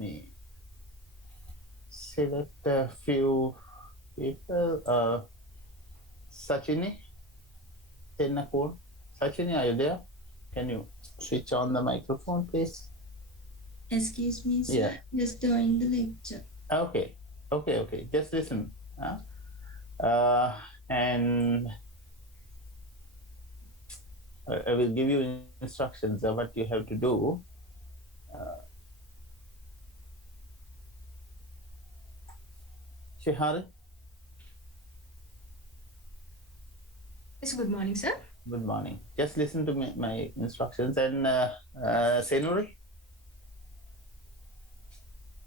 me select a few people. Sachini, Tennakoon. Sachini, are you there? Can you switch on the microphone, please? Excuse me, sir. Yeah. Just join the lecture. Okay. Okay. Just listen. And I will give you instructions of what you have to do. Uh, Shihari, Yes, good morning, sir. good morning. Just listen to my instructions. And Senuri?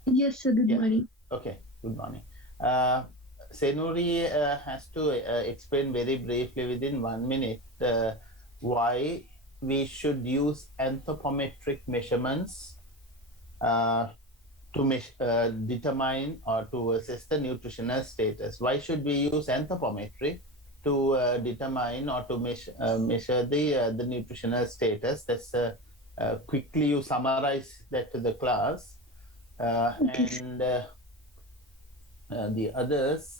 Yes, sir. Good Yeah. morning. Okay. Good morning. Uh, Senuri has to explain very briefly within 1 minute why we should use anthropometric measurements uh, to determine or to assess the nutritional status. Why should we use anthropometry to determine or to measure the nutritional status? That's quickly you summarize that to the class, Okay. and the others,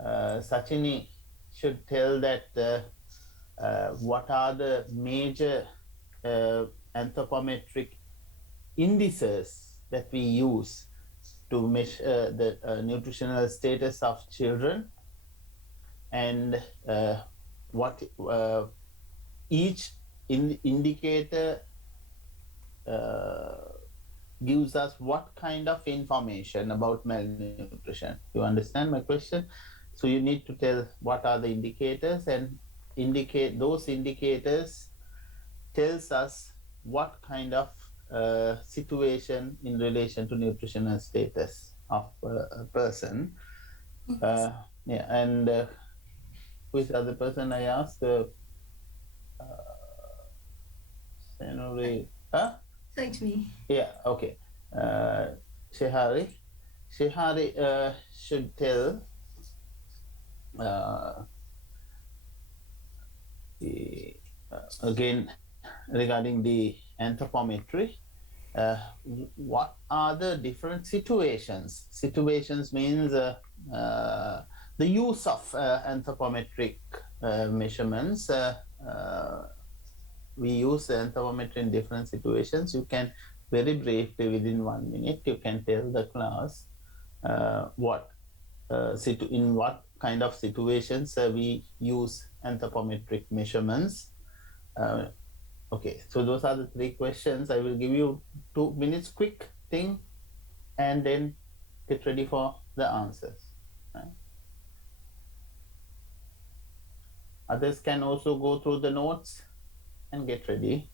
Sachini should tell that what are the major anthropometric indices that we use to measure the nutritional status of children, and what each indicator uh, gives us what kind of information about malnutrition. You understand my question? So you need to tell what are the indicators, and indicate those indicators tells us what kind of situation in relation to nutritional status of a person. Yeah, and who is the other person I asked? Senuri, huh? So it's me. Yeah, okay. Uh, Shehari. Shehari should tell uh, the, again regarding the anthropometry. What are the different situations? Situations means the use of anthropometric measurements. We use anthropometry in different situations. You can very briefly, within 1 minute, you can tell the class what in what kind of situations we use anthropometric measurements. Uh, okay, so those are the three questions. I will give you 2 minutes quick thing, and then get ready for the answers. Right? Others can also go through the notes and get ready.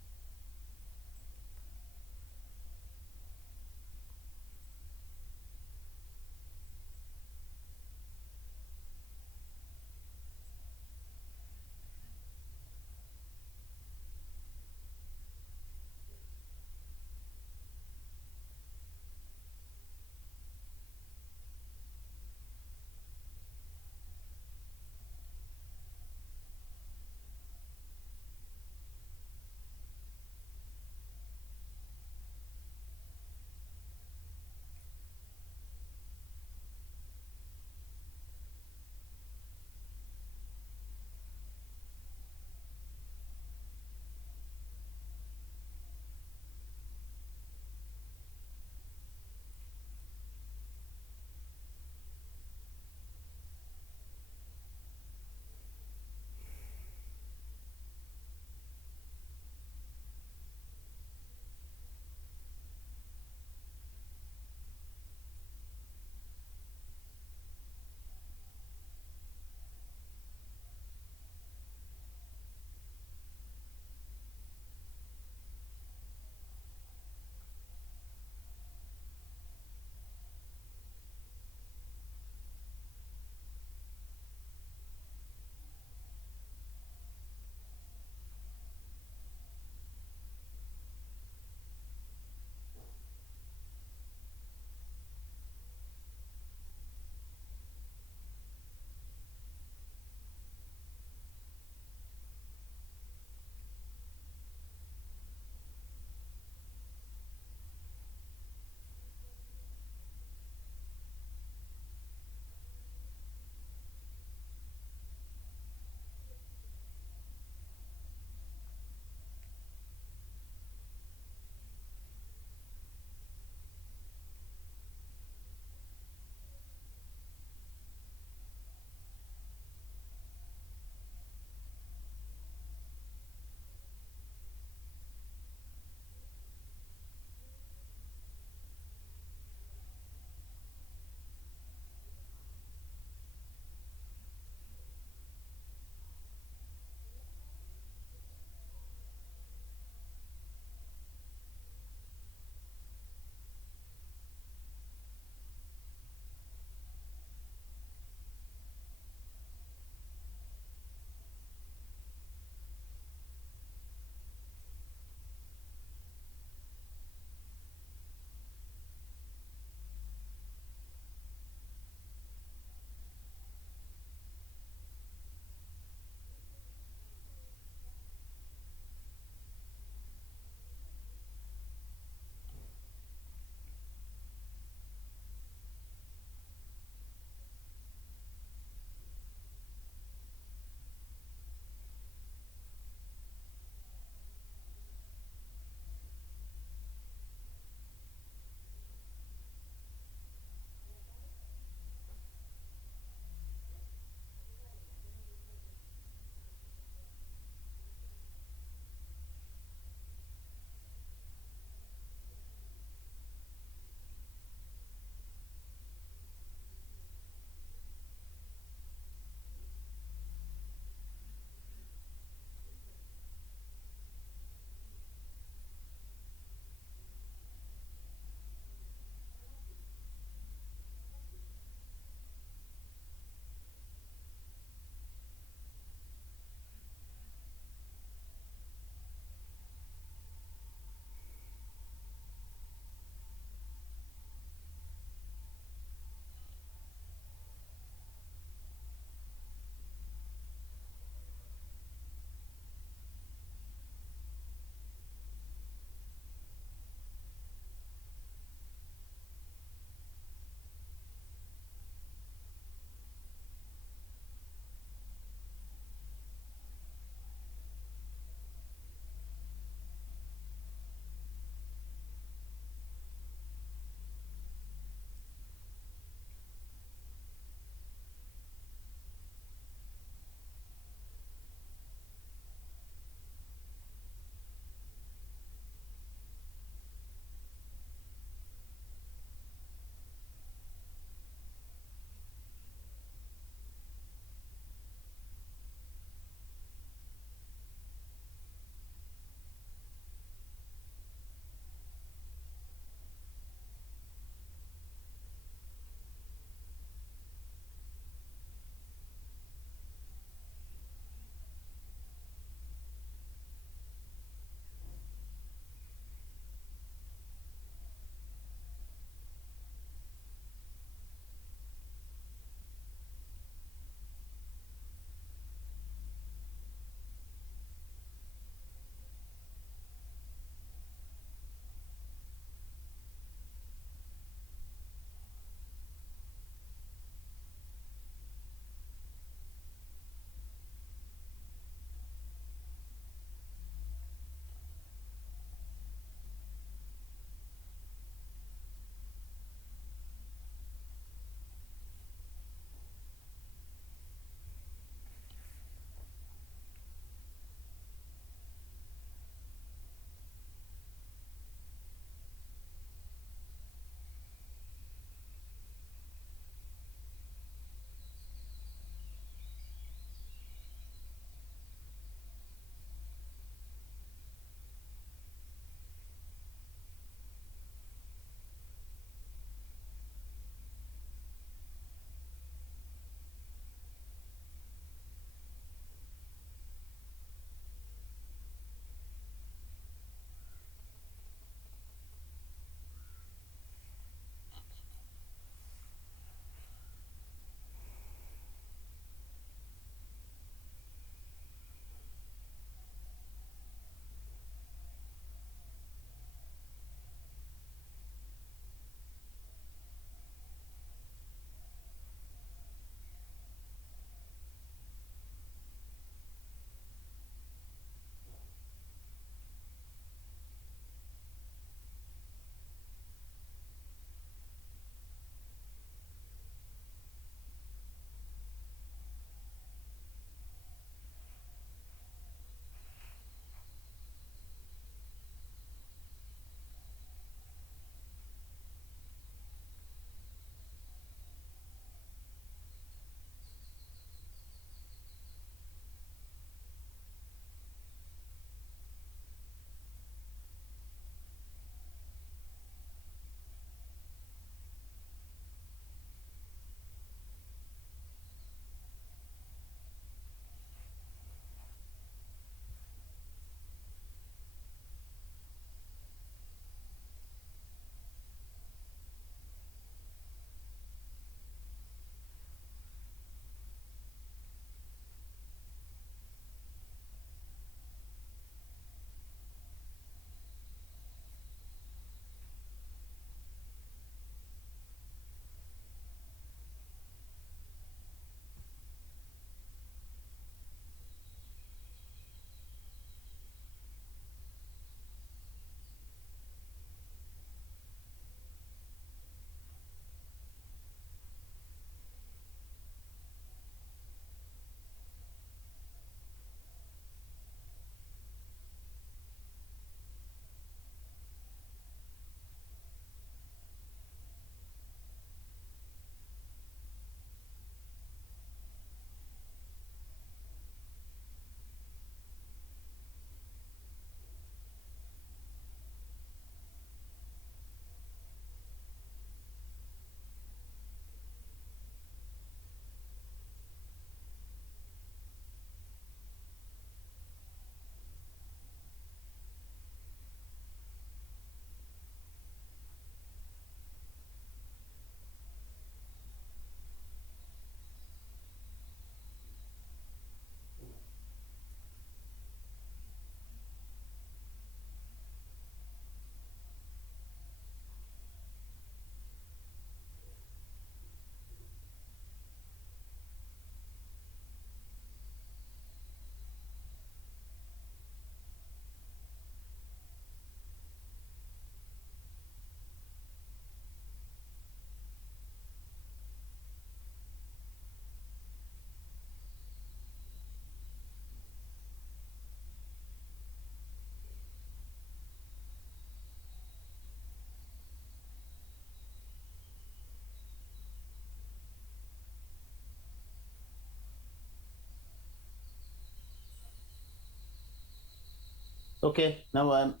Okay, now I'm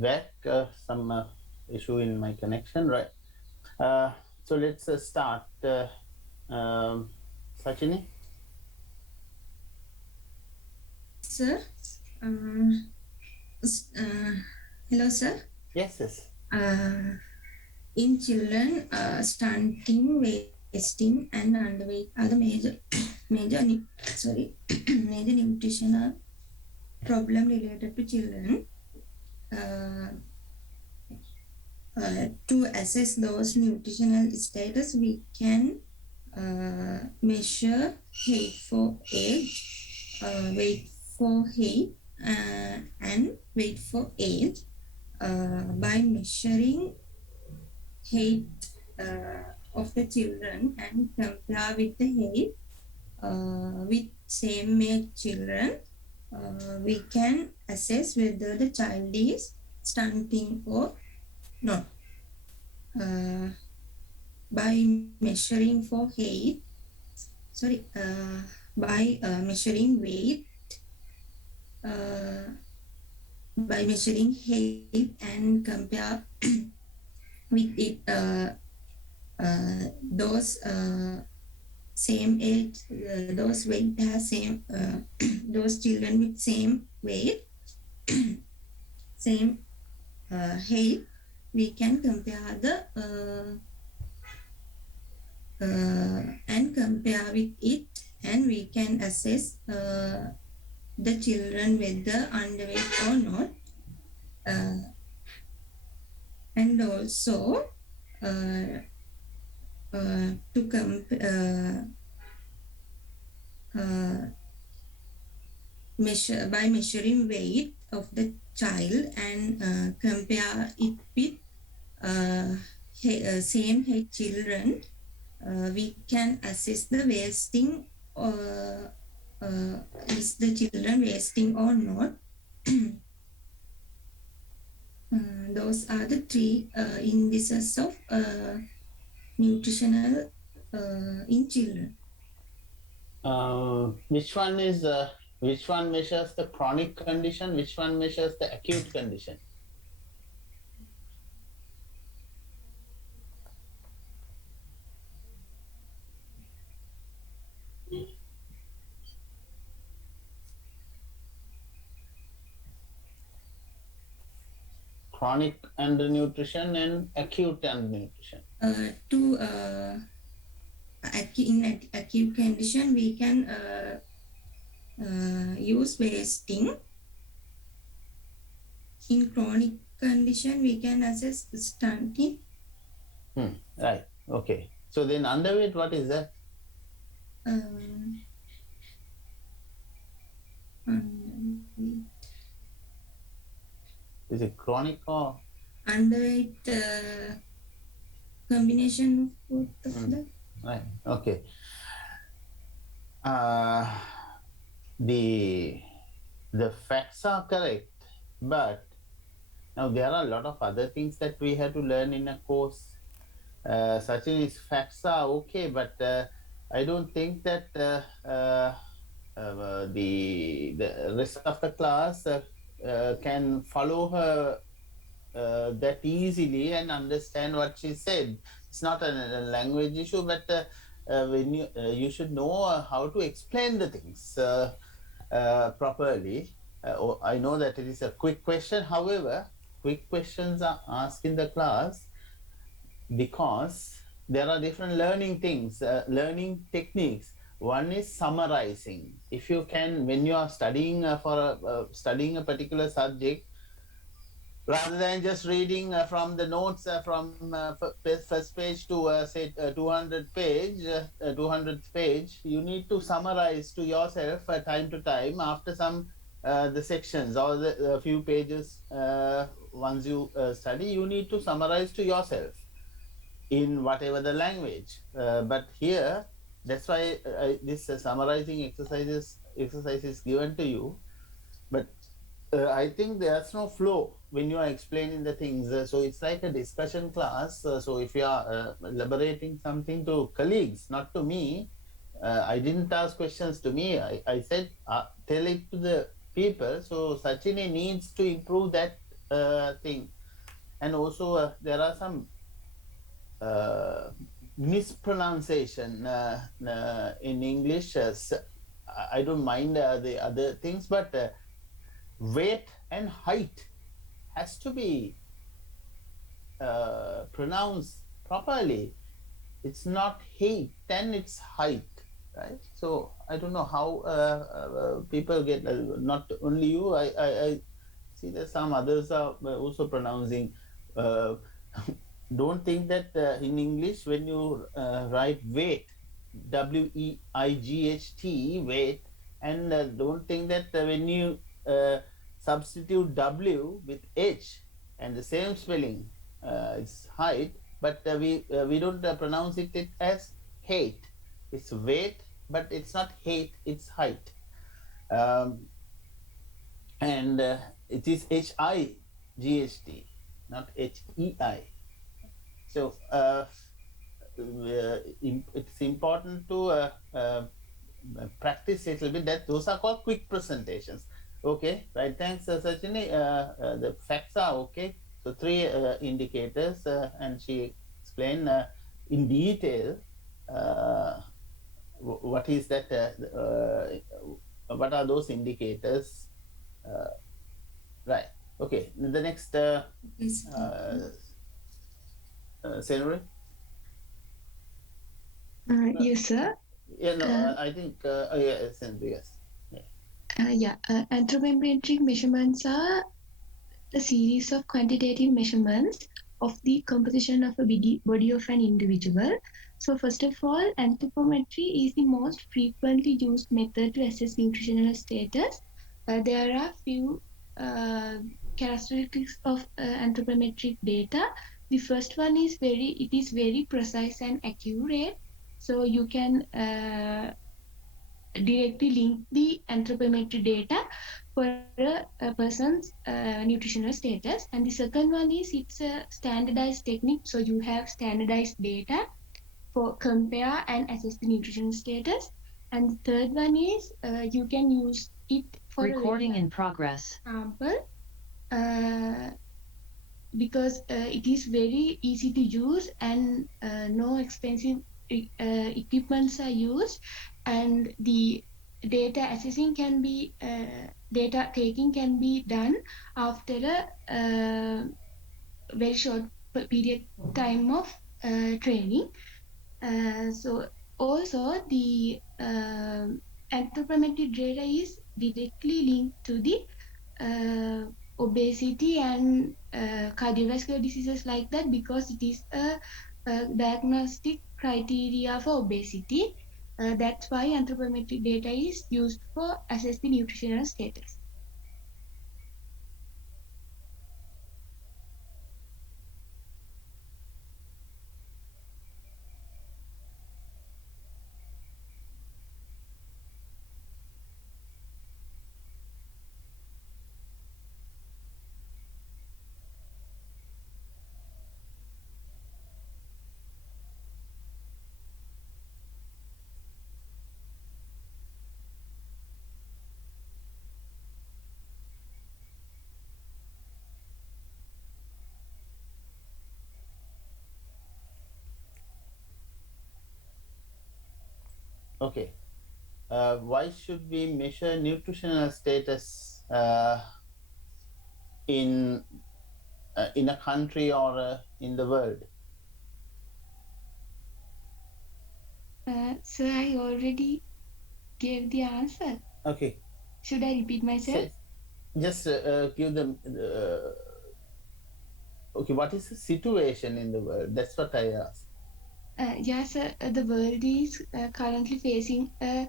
back. Some issue in my connection, right? So let's start. Sachini? Sir. Hello, sir. Yes, yes. In children, stunting, wasting, and underweight are the major nutritional problem related to children. To assess those nutritional status, we can measure height for age, weight for height, and weight for age by measuring height of the children and compare with the height with same age children. We can assess whether the child is stunting or not. By measuring for height, by measuring weight, by measuring height and compare with it, those same age, those weight has same, those children with same weight, same height, we can compare the and compare with it, and we can assess the children whether underweight or not, and also to measure by measuring weight of the child and compare it with same height children, we can assess the wasting, is the children wasting or not. Those are the three indices of nutritional in children. Which one measures the chronic condition? Which one measures the acute condition? Chronic undernutrition and acute undernutrition. In acute condition, we can use wasting. In chronic condition, we can assess stunting. Right. Okay. So then underweight, what is that? Underweight. Is it chronic or underweight? Combination of both of them. Right. Okay. The facts are correct, but now there are a lot of other things that we have to learn in a course. Such as facts are okay, but I don't think that the rest of the class can follow her that easily and understand what she said. It's not a language issue, but when you should know how to explain the things properly. I know that it is a quick question. However, quick questions are asked in the class because there are different learning things, learning techniques. One is summarizing. If you can, when you are studying studying a particular subject, rather than just reading from the notes from first page to say 200th page, you need to summarize to yourself time to time after some the sections or the few pages once you study, you need to summarize to yourself in whatever the language. But here, that's why this summarizing exercise is given to you. But I think there's no flow when you are explaining the things. So it's like a discussion class. So if you are elaborating something to colleagues, not to me, I didn't ask questions to me. I said, tell it to the people. So Sachini needs to improve that thing. And also there are some mispronunciation in English. I don't mind the other things, but weight and height has to be pronounced properly. It's not height, then it's height, right? So I don't know how people get, not only you, I see that some others are also pronouncing. Uh, don't think that in English, when you write weight, WEIGHT, weight, and don't think that when you substitute W with H and the same spelling, it's height, but we don't pronounce it as height. It's weight, but it's not height, it's height. Um, and it is HIGHT, not HEI. So it's important to practice a little bit. That those are called quick presentations. Okay, right? Thanks, Sachini. The facts are okay. So three indicators, and she explained in detail what is that. What are those indicators? Right. Okay. The next, Senuri. Yes, sir. Yeah, no, I think, yeah, Senuri, yes. Anthropometric measurements are a series of quantitative measurements of the composition of a body of an individual. So first of all, anthropometry is the most frequently used method to assess nutritional status. There are few characteristics of anthropometric data. The first one is it is very precise and accurate. So you can directly link the anthropometric data for a person's nutritional status. And the second one is it's a standardized technique. So you have standardized data for compare and assess the nutritional status. And the third one is you can use it for recording in progress. Example, because it is very easy to use and no expensive equipments are used, and the data assessing can be data taking can be done after a very short period time of training. So also the anthropometric data is directly linked to the obesity and cardiovascular diseases like that, because it is a diagnostic criteria for obesity. That's why anthropometric data is used for assess the nutritional status. Okay. Why should we measure nutritional status in a country or in the world? So I already gave the answer. Okay. Should I repeat myself? Just give them. Okay, what is the situation in the world? That's what I asked. Yes, the world is currently facing a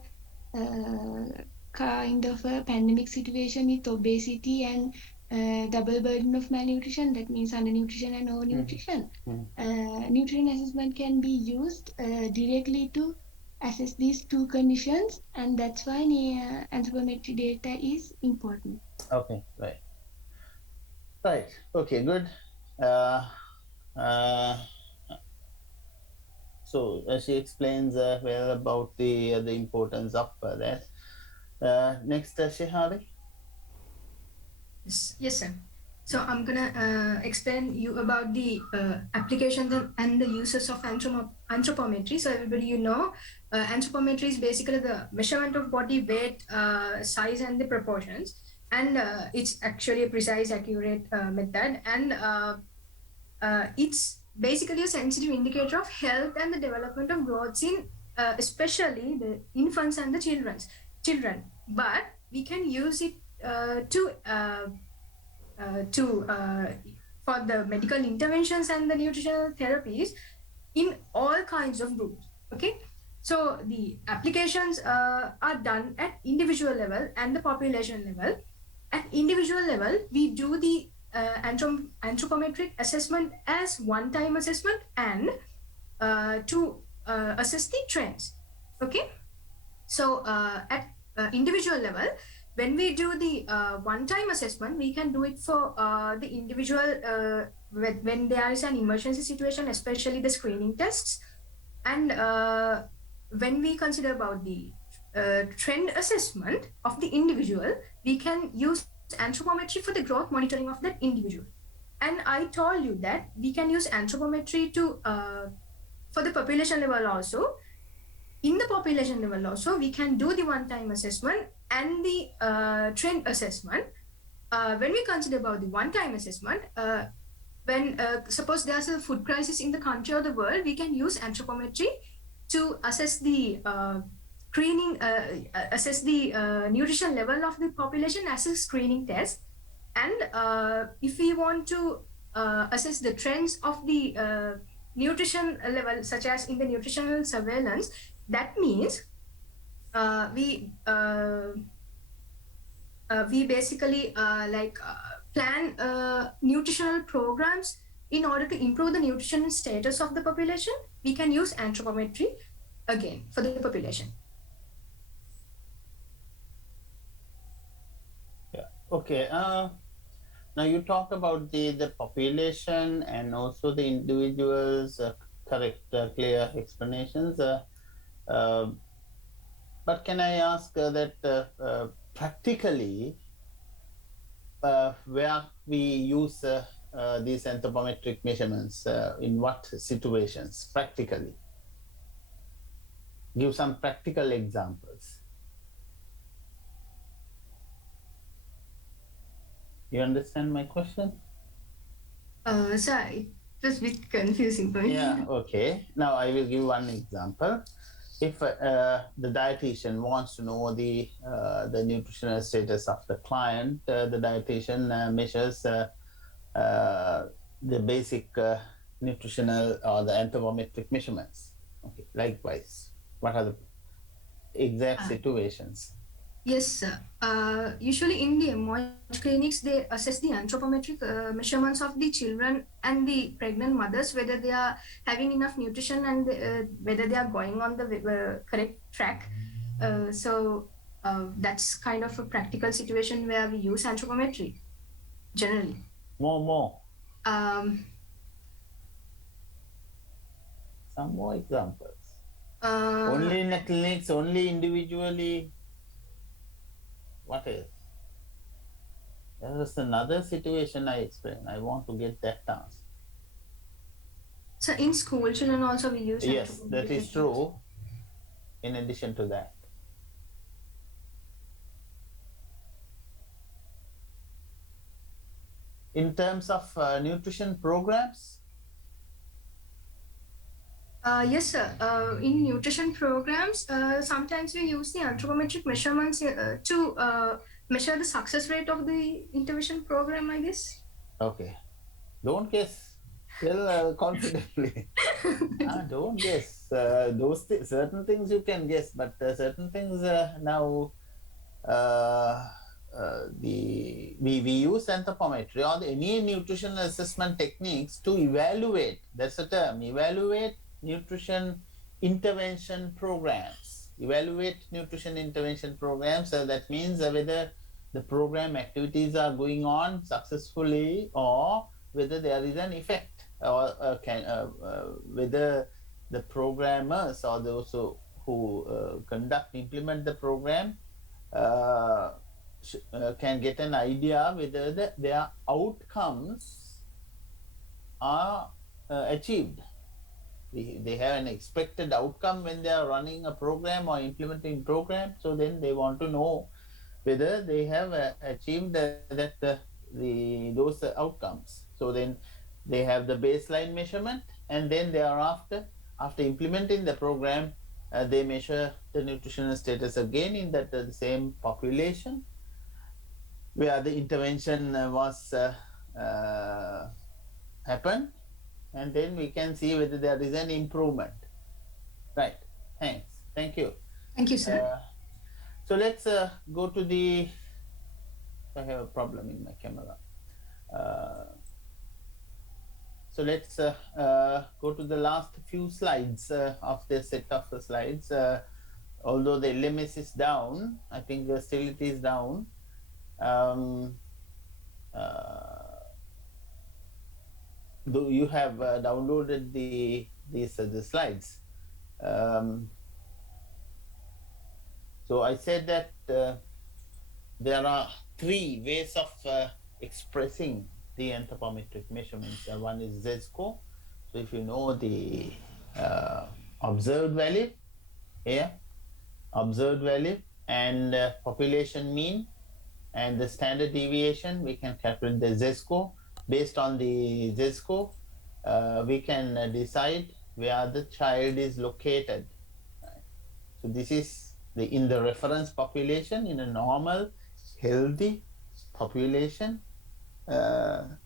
kind of a pandemic situation with obesity and double burden of malnutrition. That means undernutrition and overnutrition. Nutrient assessment can be used directly to assess these two conditions, and that's why anthropometric data is important. Okay, right. Right. Okay, good. So she explains well about the importance of that. Next, Shehari. Yes, sir. So I'm gonna explain you about the applications and the uses of anthropometry. So everybody, anthropometry is basically the measurement of body weight, size, and the proportions. And it's actually a precise, accurate method. And it's basically a sensitive indicator of health and the development of growths in especially the infants and the children. But we can use it to for the medical interventions and the nutritional therapies in all kinds of groups. Okay, so the applications are done at individual level and the population level. At individual level, we do the anthropometric assessment as one-time assessment and to assess the trends. Okay, so at individual level, when we do the one-time assessment, we can do it for the individual when there is an emergency situation, especially the screening tests. And when we consider about the trend assessment of the individual, we can use anthropometry for the growth monitoring of that individual. And I told you that we can use anthropometry to for the population level also. In the population level also, we can do the one-time assessment and the trend assessment. When we consider about the one-time assessment, when suppose there's a food crisis in the country or the world, we can use anthropometry to assess the assess the nutrition level of the population as a screening test. And if we want to assess the trends of the nutrition level, such as in the nutritional surveillance, that means we basically plan nutritional programs in order to improve the nutritional status of the population. We can use anthropometry again for the population. Yeah. Okay. Now you talk about the population and also the individuals. Correct, clear explanations. But can I ask that practically, where we use these anthropometric measurements, in what situations practically? Give some practical examples. You understand my question? Sorry, it was a bit confusing for me. Yeah, okay. Now I will give one example. If the dietitian wants to know the nutritional status of the client, the dietitian measures the basic nutritional or the anthropometric measurements. Okay. Likewise, what are the exact situations? Yes, sir. Usually in the MOH clinics, they assess the anthropometric measurements of the children and the pregnant mothers, whether they are having enough nutrition and whether they are going on the correct track. So that's kind of a practical situation where we use anthropometry generally. More. Um, Some more examples. uh, Only in the clinics, only individually. What is? There was another situation I explained. I want to get that answer. So in school children also we use Yes, anthropometric that is techniques. true. In addition to that. In terms of nutrition programs, Yes, sir. In nutrition programs, sometimes we use the anthropometric measurements to measure the success rate of the intervention program, I guess. okay. Don't guess. Tell confidently. Don't guess. Those certain things you can guess, but certain things now we use anthropometry or any nutritional assessment techniques to evaluate. That's a term. Evaluate nutrition intervention programs. Evaluate nutrition intervention programs. That means whether the program activities are going on successfully or whether there is an effect, or whether the programmers or those who implement the program can get an idea whether their outcomes are achieved. They have an expected outcome when they are running a program or implementing program. So then they want to know whether they have achieved those outcomes. So then they have the baseline measurement, and then thereafter, after implementing the program, they measure the nutritional status again in that the same population where the intervention was happened, and then we can see whether there is an improvement. Right. Thanks. Thank you. Thank you, sir. So let's go to the. I have a problem in my camera. So let's go to the last few slides of the set of the slides. Although the LMS is down, I think still it is down. Though you have downloaded the slides. So I said that there are three ways of expressing the anthropometric measurements. One is Z-score. So if you know the observed value here, observed value, and population mean and the standard deviation, we can calculate the Z-score. Based on the Z-score, we can decide where the child is located. So this is in the reference population, in a normal, healthy population, the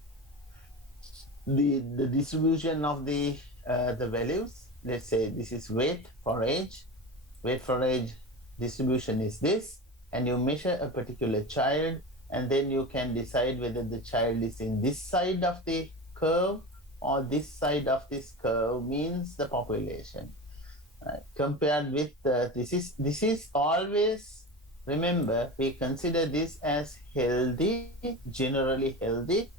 distribution of the values. Let's say this is weight for age. Weight for age distribution is this, and you measure a particular child, and then you can decide whether the child is in this side of the curve or this side of this curve, means the population. Compared with this is always, remember, we consider this as healthy, generally healthy,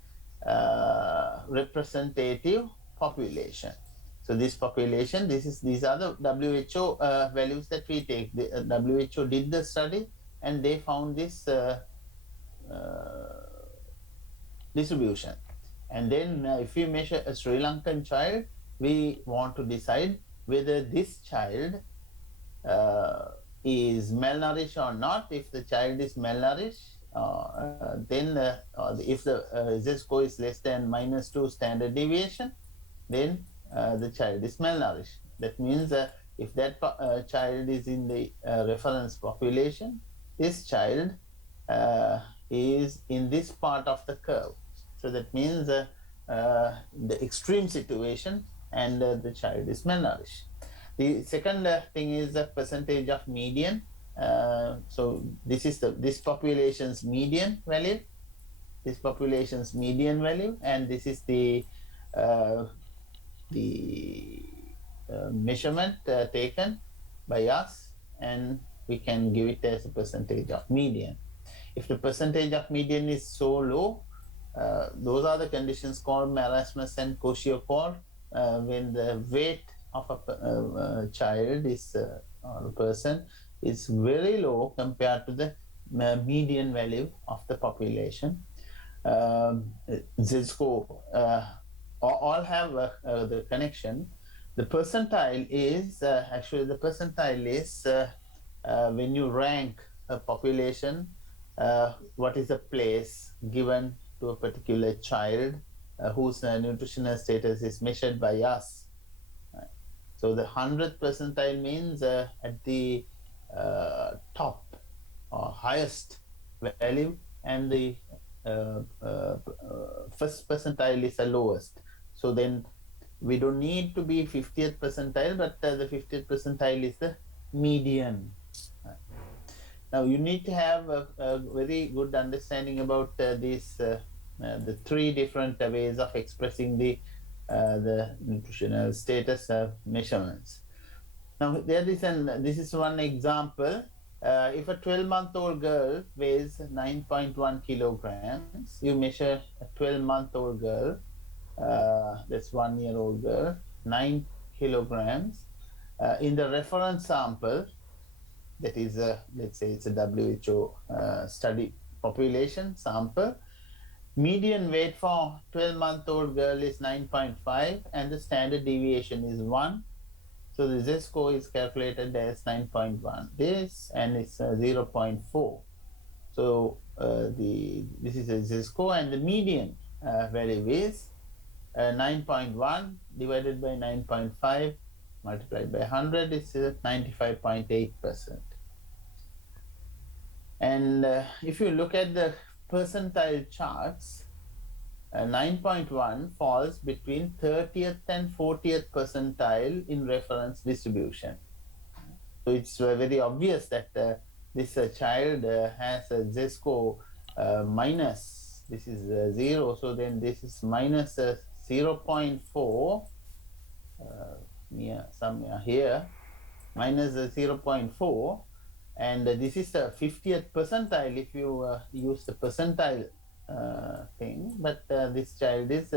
representative population. So this population, these are the WHO values that we take. The WHO did the study and they found this distribution. And then if we measure a Sri Lankan child, we want to decide whether this child is malnourished or not. If the child is malnourished, then if the Z-score is less than -2 standard deviation, then the child is malnourished. That means if that child is in the reference population, this child is in this part of the curve. So that means the extreme situation, and the child is malnourished. The second thing is the percentage of median. So this is this population's median value. This population's median value, and this is the measurement taken by us, and we can give it as a percentage of median. If the percentage of median is so low, those are the conditions called marasmus and kwashiorkor, when the weight of a child is or a person is very low compared to the median value of the population. Z-score all have the connection. The percentile is actually the percentile is when you rank a population, what is the place given to a particular child whose nutritional status is measured by us. So the 100th percentile means at the top or highest value, and the first percentile is the lowest. So then we don't need to be 50th percentile, but the 50th percentile is the median. Now you need to have a very good understanding about these the three different ways of expressing the nutritional status measurements. Now this is one example. If a 12-month-old girl weighs 9.1 kilograms, you measure a 12-month-old girl, that's 1-year-old girl, 9 kilograms. In the reference sample, that is let's say it's a WHO study population sample. Median weight for 12-month-old girl is 9.5 and the standard deviation is 1. So the z-score is calculated as 9.1 this and it's 0.4. So this is a z-score and the median value is 9.1 divided by 9.5 multiplied by 100 is 95.8%. And if you look at the percentile charts, 9.1 falls between 30th and 40th percentile in reference distribution. So it's very obvious that this child has a z-score minus, this is 0, so then this is minus 0.4, somewhere here, minus 0.4, and this is the 50th percentile if you use the percentile thing, but this child is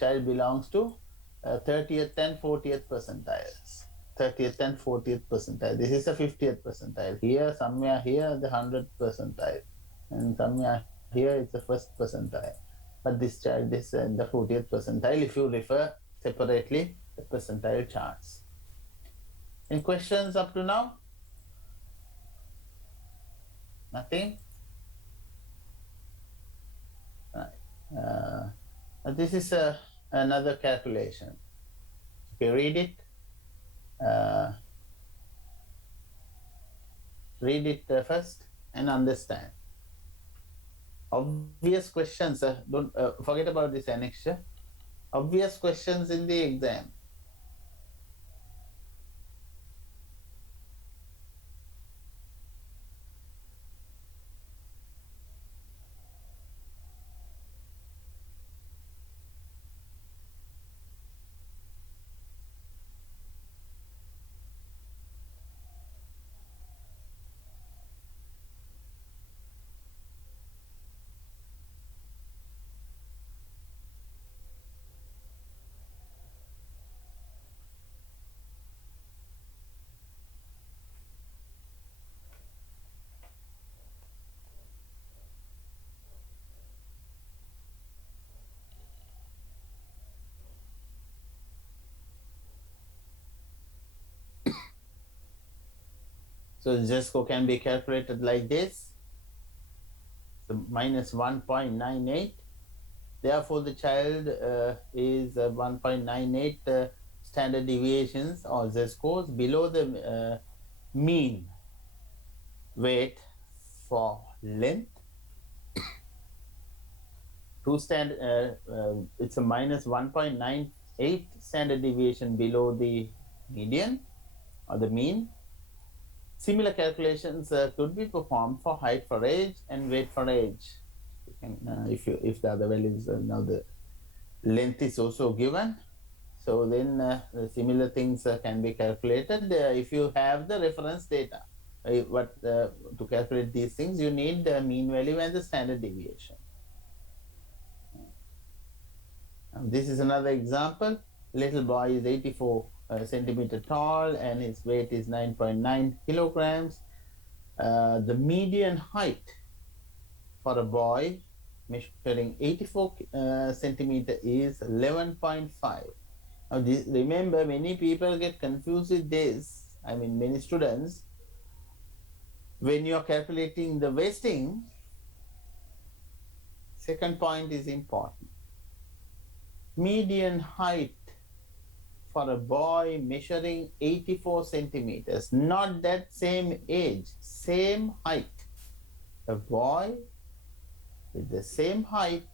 child belongs to 30th and 40th percentiles. 30th and 40th percentile. This is the 50th percentile. Here, somewhere here, the 100th percentile, and somewhere here it's the first percentile. But this child is in the 40th percentile if you refer separately the percentile charts. Any questions up to now? Nothing? Right. This is another calculation. Okay, read it. Read it first and understand. Obvious questions, don't forget about this annexure. Obvious questions in the exam. So z-score can be calculated like this. So minus 1.98. Therefore, the child is 1.98 standard deviations or z-scores below the mean weight for length. It's a minus 1.98 standard deviation below the median or the mean. Similar calculations could be performed for height for age and weight for age. If the other values now the length is also given, so then the similar things can be calculated if you have the reference data. To calculate these things, you need the mean value and the standard deviation. This is another example. Little boy is 84 centimeter tall and his weight is 9.9 kilograms. The median height for a boy measuring 84 centimeter is 11.5. Now remember, many people get confused with this. I mean, many students, when you are calculating the wasting, second point is important. Median height for a boy measuring 84 centimeters, not that same age, same height. A boy with the same height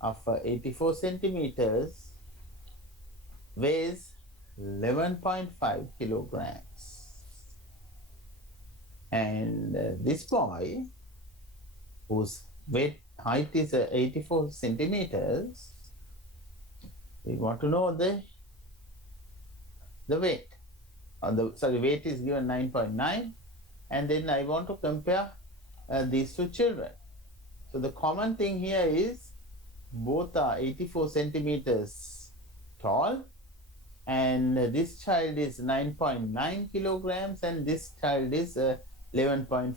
of 84 centimeters weighs 11.5 kilograms. And this boy, whose height is 84 centimeters, we want to know the weight. Weight is given 9.9, and then I want to compare these two children. So the common thing here is both are 84 centimeters tall, and this child is 9.9 kilograms and this child is 11.5.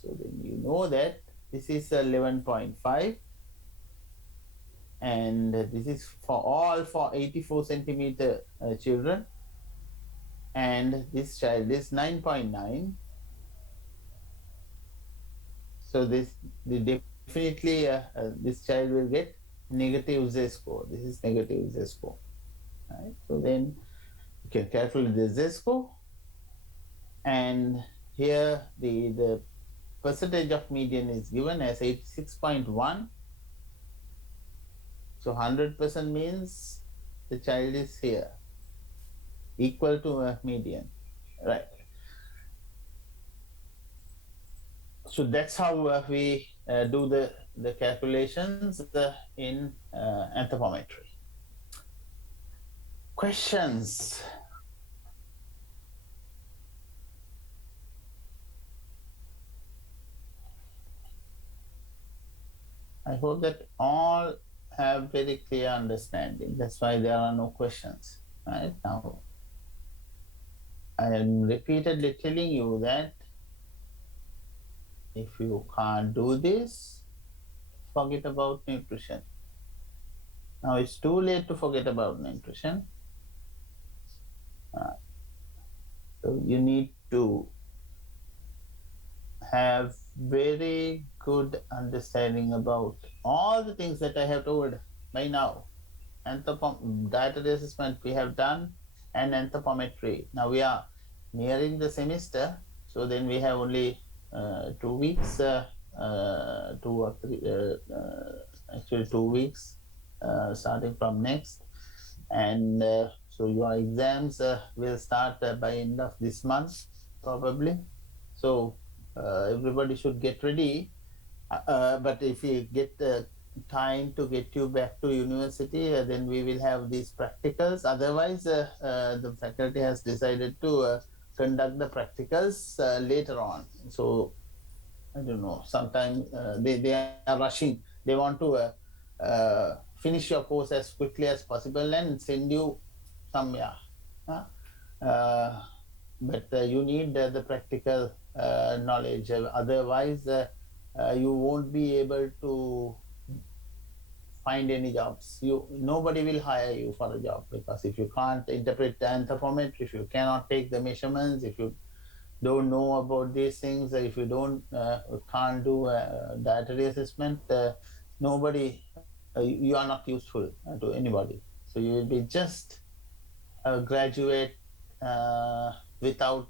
So then you know that this is 11.5, and this is for 84 centimeter children, and this child is 9.9. So definitely this child will get negative z-score. This is negative z-score, right? So then you can calculate the z-score, and here the percentage of median is given as 86.1. So 100% means the child is here, equal to a median, right? So that's how we do the calculations in anthropometry. Questions? I hope that all have very clear understanding. That's why there are no questions. Right now, I am repeatedly telling you that if you can't do this, forget about nutrition. Now it's too late to forget about nutrition. So you need to have very good understanding about all the things that I have told by now. Dietary assessment we have done, and anthropometry. Now we are nearing the semester, so then we have only 2 weeks, 2 or 3, actually 2 weeks, starting from next, and so your exams will start by end of this month probably. So everybody should get ready. But if you get time to get you back to university, then we will have these practicals. Otherwise, the faculty has decided to conduct the practicals later on. So I don't know, sometimes they are rushing. They want to finish your course as quickly as possible and send you somewhere. But you need the practical knowledge. Otherwise, you won't be able to find any jobs. Nobody will hire you for a job, because if you can't interpret the anthropometry, if you cannot take the measurements, if you don't know about these things, if you can't do a dietary assessment, nobody, you are not useful to anybody. So you will be just a graduate without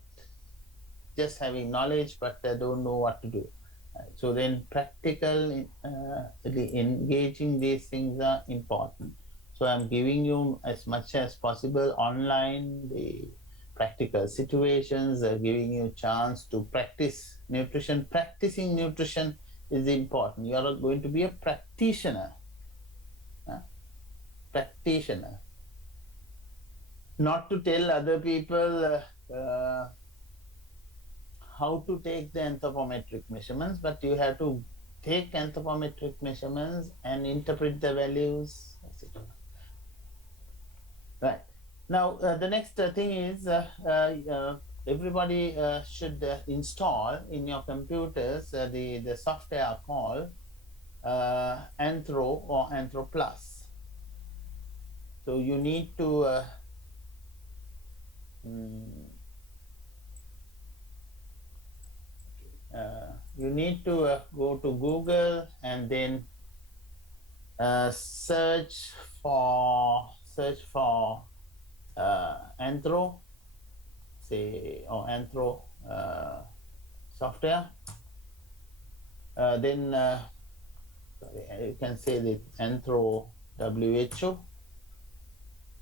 just having knowledge, but don't know what to do. So then practical, engaging these things are important. So I'm giving you as much as possible online the practical situations, giving you a chance to practice nutrition. Practicing nutrition is important. You are going to be a practitioner. Practitioner. Not to tell other people how to take the anthropometric measurements, but you have to take anthropometric measurements and interpret the values, etc. Right. Now, the next thing is everybody should install in your computers the software called Anthro or Anthro Plus. So you need to go to Google and then search for Anthro, say, or Anthro software. Then you can say the Anthro WHO.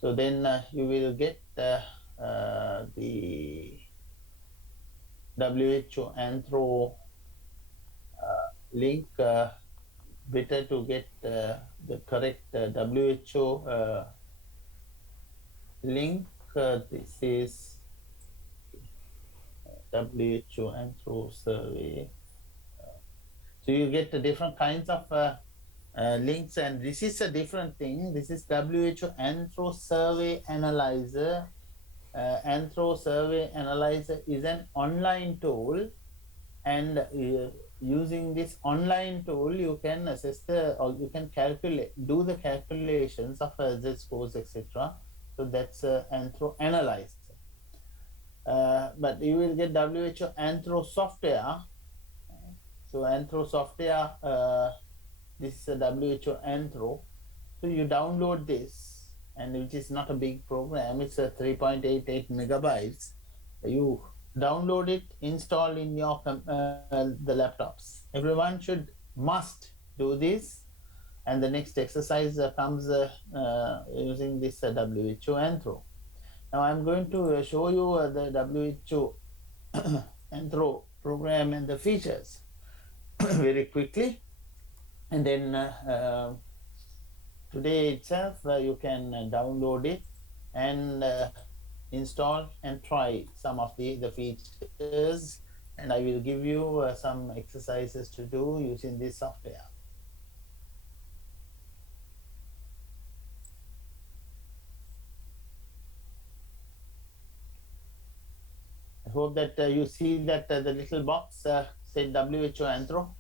So then you will get the WHO Anthro link. Better to get the correct WHO link. This is WHO Anthro survey. So you get the different kinds of links, and this is a different thing. This is WHO Anthro Survey Analyzer. Anthro Survey Analyzer is an online tool and using this online tool, you can assess or you can do the calculations of Z scores, etc. So that's Anthro Analyzer. But you will get WHO Anthro software. So Anthro software, this is a WHO Anthro. So you download this, and which is not a big program, it's a 3.88 megabytes. You download it, install in your the laptops. Everyone must do this. And the next exercise comes using this WHO Anthro. Now I'm going to show you the WHO Anthro program and the features very quickly. And then today itself you can download it and install and try some of the features, and I will give you some exercises to do using this software. I hope that you see that the little box said WHO Anthro.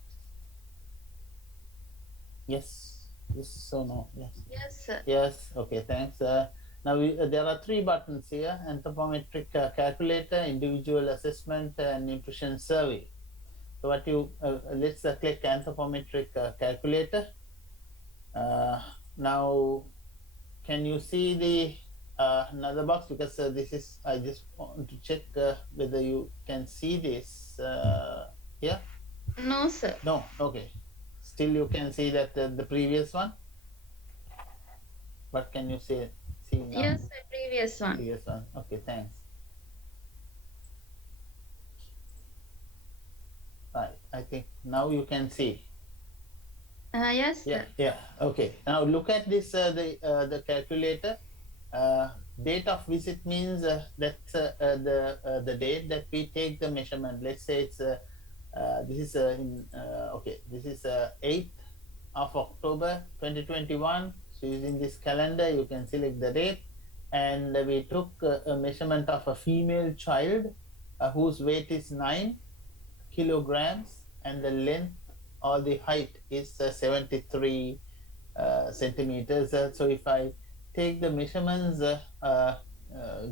Yes, yes or no? Yes. Yes, sir. Yes. Okay. Thanks. Now there are three buttons here: anthropometric calculator, individual assessment, and nutrition survey. So what you let's click anthropometric calculator. Now, can you see the another box? Because this is, I just want to check whether you can see this here. No, sir. No. Okay. Still, you can see that the previous one. What can you see now? Yes, sir. Previous one. Previous one. Okay. Thanks. Right. I think now you can see. Yes, sir. Yeah. Okay. Now look at this. The calculator. Date of visit means that's the date that we take the measurement. Let's say it's this is okay. This is 8th of October 2021. So using this calendar, you can select the date, and we took a measurement of a female child whose weight is 9 kilograms, and the length or the height is 73 centimeters. So if I take the measurements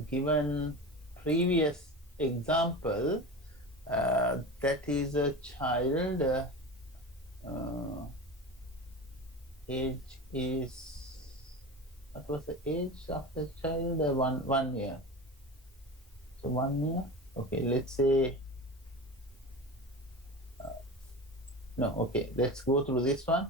given previous example, that is a child, age is, what was the age of the child? 1 year. So 1 year. Okay, let's say no. Okay, let's go through this one.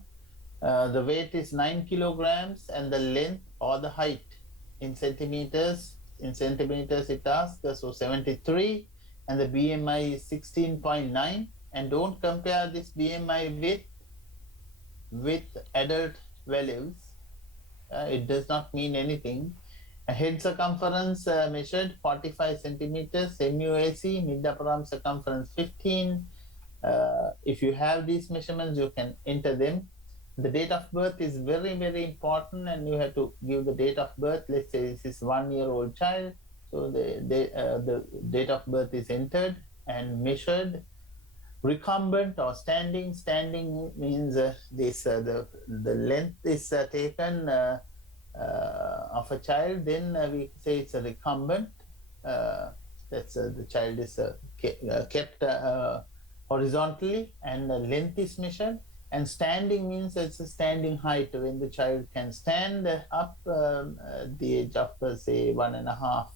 The weight is 9 kilograms, and the length or the height in centimeters. In centimeters it asks, so 73, and the BMI is 16.9. And don't compare this BMI with adult values. It does not mean anything. A head circumference measured 45 centimeters, MUAC, mid upper arm circumference 15. If you have these measurements, you can enter them. The date of birth is very, very important, and you have to give the date of birth. Let's say this is 1-year-old child. So the date of birth is entered and measured. Recumbent or standing. Standing means the length is taken of a child. Then we say it's a recumbent. That's the child is kept horizontally, and the length is measured. And standing means it's a standing height, when the child can stand up at the age of say 1.5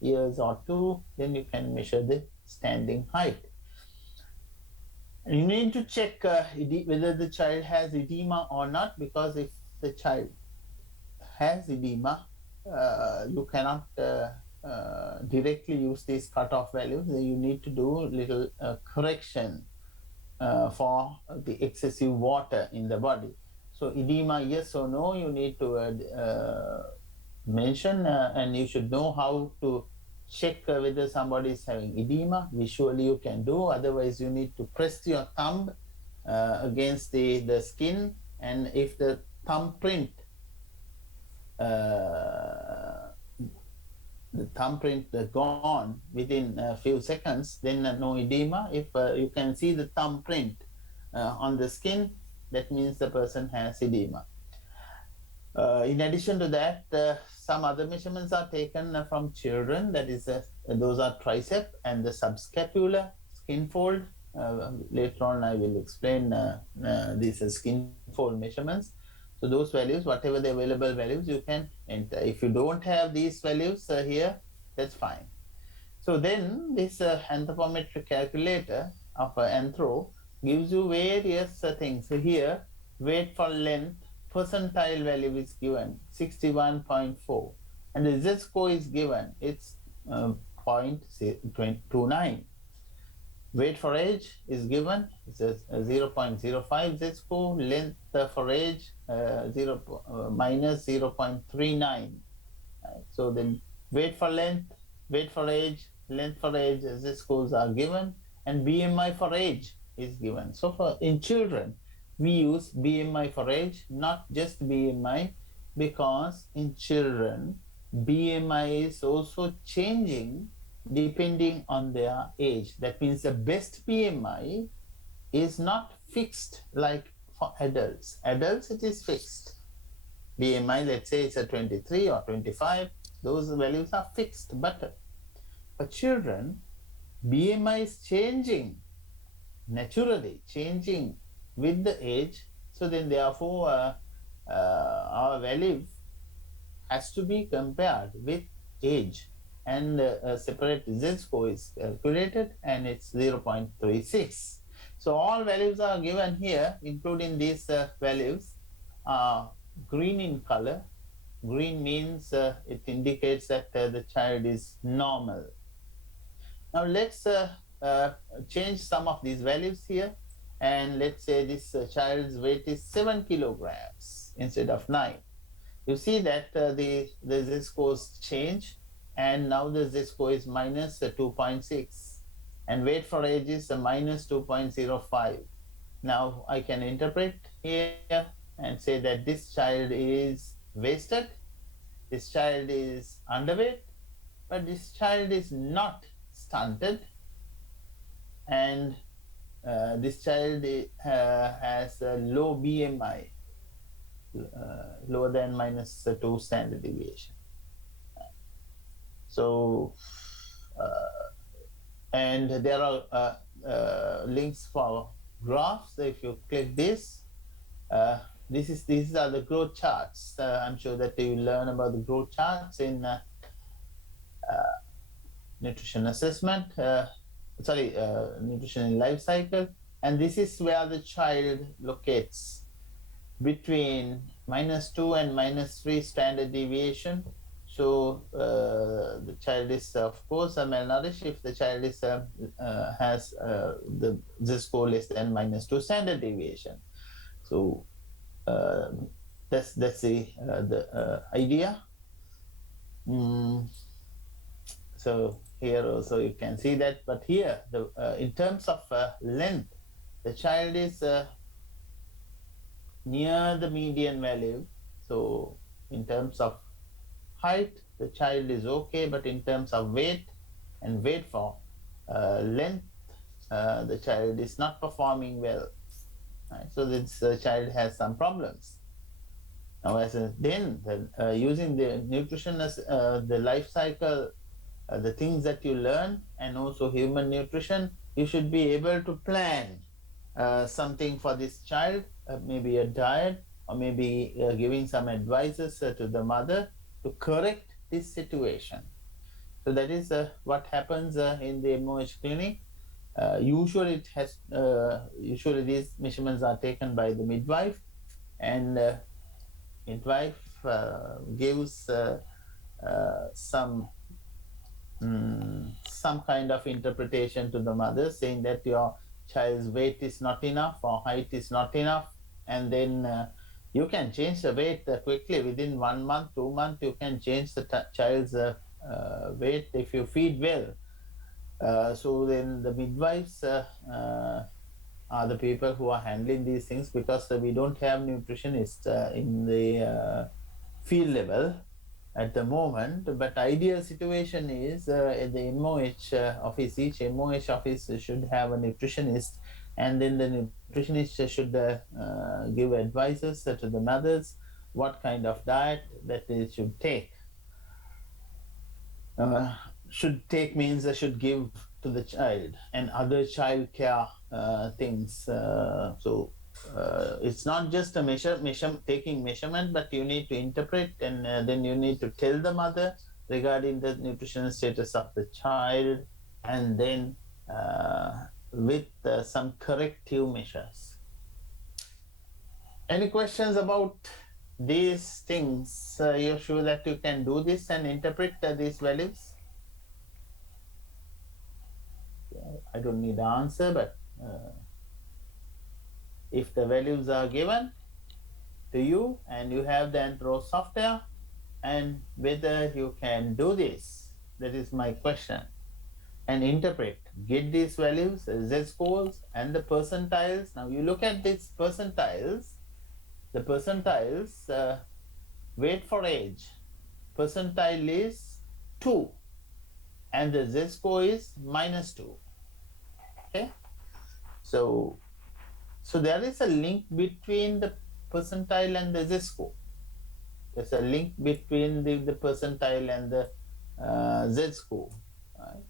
years or 2. Then you can measure the standing height. You need to check whether the child has edema or not, because if the child has edema, you cannot directly use these cutoff values. You need to do a little correction for the excessive water in the body. So edema, yes or no, you need to mention, and you should know how to check whether somebody is having edema. Visually you can do, otherwise you need to press your thumb against the skin, and if the thumbprint the thumbprint gone within a few seconds, then no edema. If you can see the thumbprint on the skin, that means the person has edema. In addition to that, some other measurements are taken from children. That is, those are tricep and the subscapular skin fold. Later on, I will explain these skin fold measurements. So those values, whatever the available values, you can enter. If you don't have these values here, that's fine. So then this anthropometric calculator of Anthro gives you various things. So here, weight for length, percentile value is given 61.4, and the z-score is given, it's 0.29. Weight for age is given, it's a 0.05 z-score. Length for age minus 0.39. So then weight for length, weight for age, length for age, z-scores are given, and BMI for age is given. So for in children, we use BMI for age, not just BMI, because in children, BMI is also changing depending on their age. That means the best BMI is not fixed like for adults. Adults, it is fixed. BMI, let's say it's a 23 or 25, those values are fixed. But for children, BMI is changing, naturally changing with the age. So then therefore, our value has to be compared with age, and a separate z-score is calculated, and it's 0.36. So all values are given here, including these values are green in color. Green means it indicates that the child is normal. Now let's change some of these values here, and let's say this child's weight is 7 kilograms instead of 9. You see that the z-scores change, and now the z-score is minus 2.6, and weight for age is minus 2.05. Now I can interpret here and say that this child is wasted, this child is underweight, but this child is not stunted, and this child has a low BMI, lower than minus 2 standard deviation. So, and there are links for graphs. So if you click this, these are the growth charts. I'm sure that you will learn about the growth charts in nutrition assessment, nutrition in life cycle. And this is where the child locates between -2 and -3 standard deviation. So the child is, of course, malnourished if the child is has the z-score less than -2 standard deviation. So that's the idea. So here also you can see that, but here in terms of length, the child is near the median value. So in terms of height, the child is okay, but in terms of weight and weight for length, the child is not performing well. Right? So this child has some problems. Now, using the nutrition as the life cycle, the things that you learn, and also human nutrition, you should be able to plan something for this child, maybe a diet, or maybe giving some advices to the mother to correct this situation. So that is what happens in the MOH clinic. Usually these measurements are taken by the midwife, and midwife gives some kind of interpretation to the mother, saying that your child's weight is not enough or height is not enough, and then you can change the weight quickly. Within 1 month, 2 months, you can change the child's weight if you feed well. So then the midwives are the people who are handling these things, because we don't have nutritionists in the field level. at the moment, but ideal situation is the MOH office, each MOH office should have a nutritionist, and then the nutritionist should give advices to the mothers what kind of diet that they should take. Should take means they should give to the child and other child care things. So it's not just a taking measurement, but you need to interpret, and then you need to tell the mother regarding the nutritional status of the child, and then with some corrective measures. Any questions about these things? You're sure that you can do this and interpret these values? I don't need the answer, but if the values are given to you and you have the Anthro software, and whether you can do this, that is my question, and interpret, get these values, z-scores and the percentiles. Now you look at these percentiles, the percentiles, weight for age, percentile is 2 and the z-score is -2. Okay, so there is a link between the percentile and the z-score. There's a link between the percentile and the z-score. Right?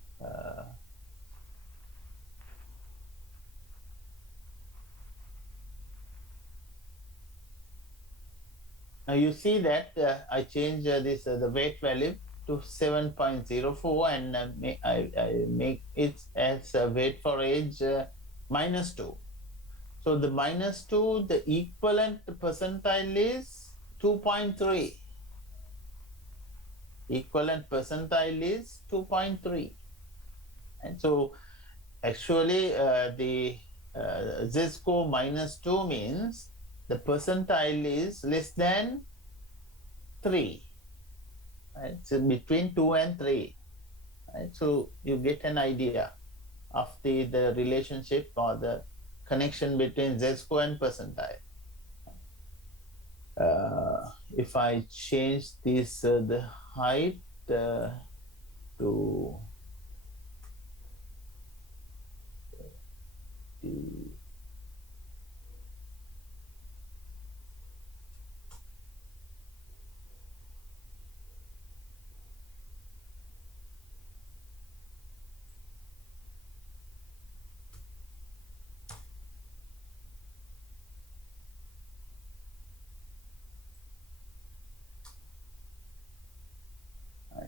Now you see that I changed this the weight value to 7.04, and I make it as a weight for age -2. So the -2, the equivalent percentile is 2.3. Equivalent percentile is 2.3. And so actually the z-score -2 means the percentile is less than 3. Right? So between 2 and 3. Right? So you get an idea of the relationship or the connection between z-score and percentile. If I change this the height to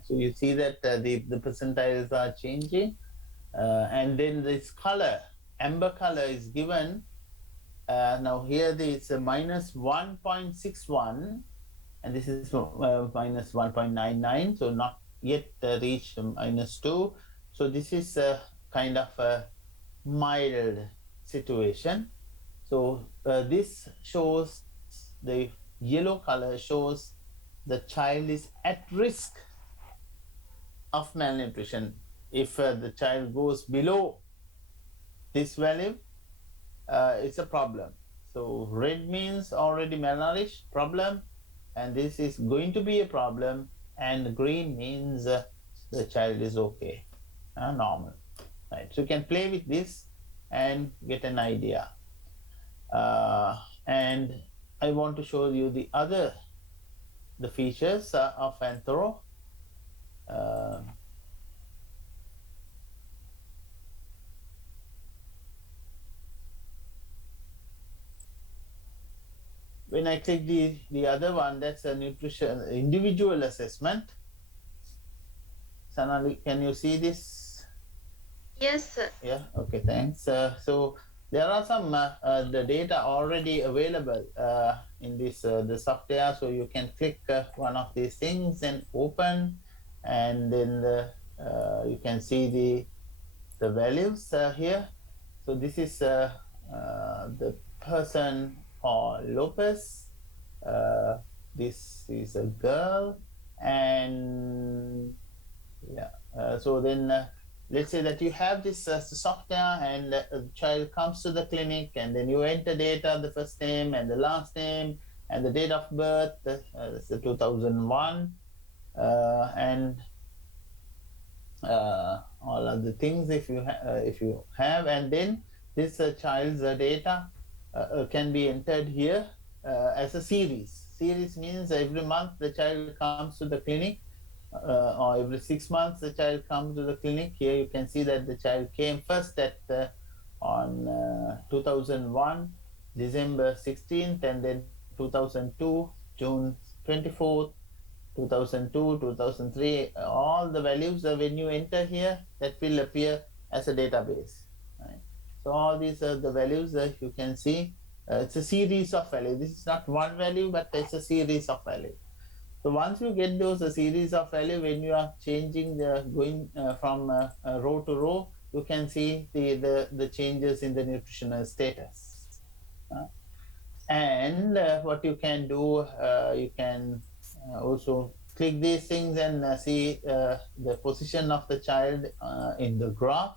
so you see that the percentiles are changing, and then this color, amber color is given. Now here this -1.61, and this is -1.99, so not yet reached -2. So this is a kind of a mild situation. So this shows, the yellow color shows the child is at risk of malnutrition. If the child goes below this value, it's a problem. So red means already malnourished, problem, and this is going to be a problem, and green means the child is okay, normal. Right, so you can play with this and get an idea. And I want to show you the features of Anthro. When I click the other one, that's a nutrition individual assessment. Sanali, can you see this? Yes, sir. Yeah, okay, thanks. So there are some the data already available in this the software, so you can click one of these things and open, and then you can see the values here. So this is the person called Lopez. This is a girl, and yeah. So then let's say that you have this software, and the child comes to the clinic, and then you enter data, the first name and the last name and the date of birth. That's the 2001. and all other things if you have, and then this child's data can be entered here as a series. Series means every month the child comes to the clinic, or every 6 months the child comes to the clinic. Here you can see that the child came first on 2001 December 16th, and then 2002 June 24th, 2002, 2003, all the values when you enter here, that will appear as a database. Right? So all these are the values that you can see. It's a series of values. This is not one value, but it's a series of values. So once you get those a series of value, when you are changing going from row to row, you can see the changes in the nutritional status. And what you can do, you can also click these things and see the position of the child in the graph.